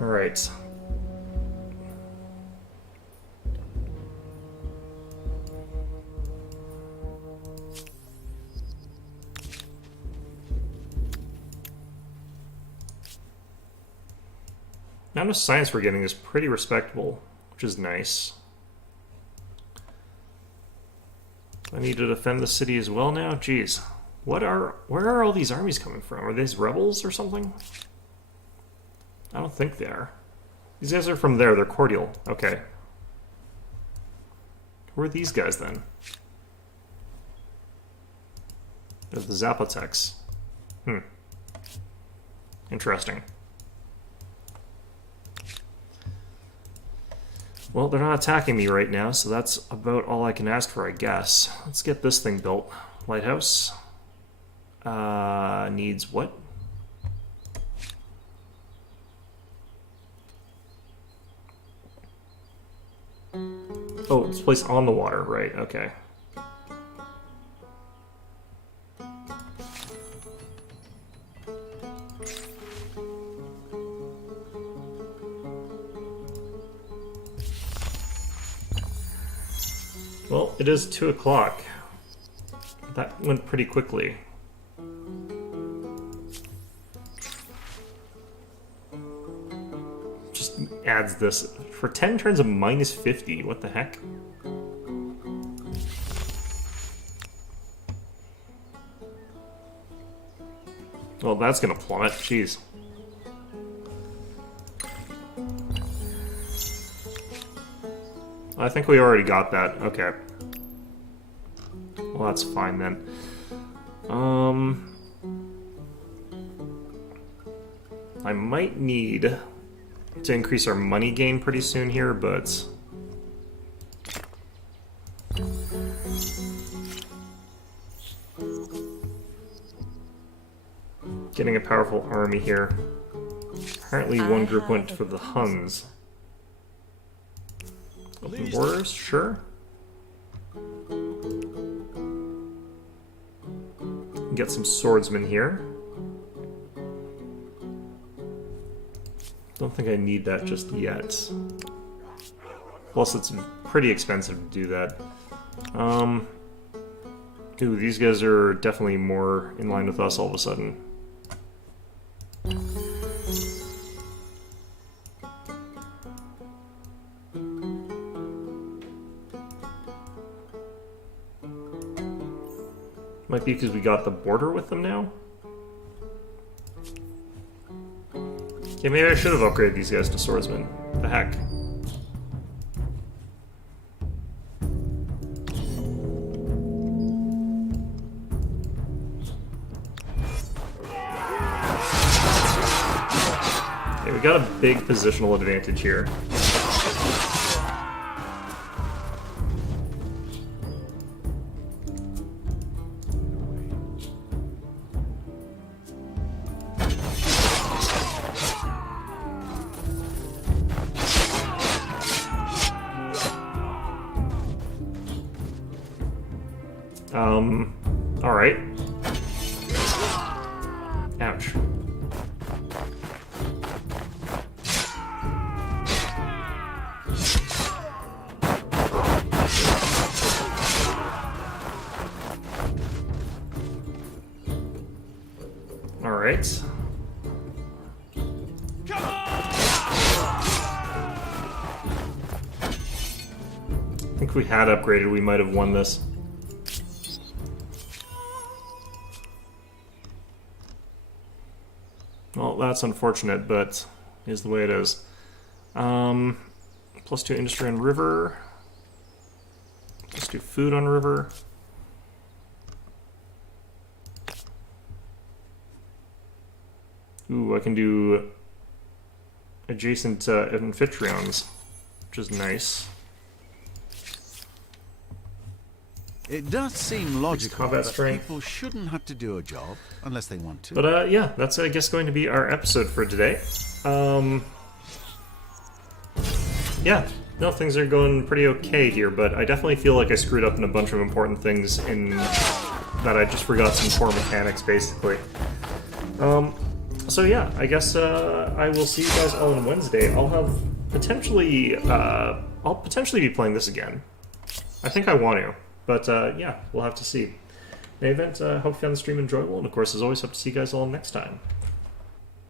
Alright. The amount of science we're getting is pretty respectable, which is nice. I need to defend the city as well now? Jeez. Where are all these armies coming from? Are these rebels or something? I don't think they are. These guys are from there, they're cordial. Okay. Who are these guys then? They're the Zapotecs. Interesting. Well, they're not attacking me right now, so that's about all I can ask for, I guess. Let's get this thing built. Lighthouse. Needs what? Oh, it's placed on the water, right, okay. Well, it is 2 o'clock. That went pretty quickly. Just adds this. For 10 turns of minus 50, what the heck? Well, that's gonna plummet, jeez. I think we already got that. Okay. Well, that's fine then. I might need to increase our money gain pretty soon here, but... Getting a powerful army here. Apparently one group went for the Huns. Open borders, sure. Get some swordsmen here. Don't think I need that just yet. Plus, it's pretty expensive to do that. Ooh, these guys are definitely more in line with us all of a sudden. Might be because we got the border with them now? Okay, maybe I should have upgraded these guys to swordsmen. The heck. Okay, we got a big positional advantage here. Alright. Ouch. Alright. I think if we had upgraded, we might have won this. Well, that's unfortunate, but is the way it is. +2 industry on river. Let's do food on river. Ooh, I can do adjacent Amphitrions, which is nice. It does seem logical combat that strength. people shouldn't have to do a job unless they want to. But yeah, that's I guess going to be our episode for today. Yeah, no, things are going pretty okay here, but I definitely feel like I screwed up in a bunch of important things in that I just forgot some core mechanics, basically. So yeah, I guess I will see you guys all on Wednesday. I'll potentially be playing this again. I think I want to, but yeah, we'll have to see. In any event, hope you found the stream enjoyable, and of course, as always, hope to see you guys all next time.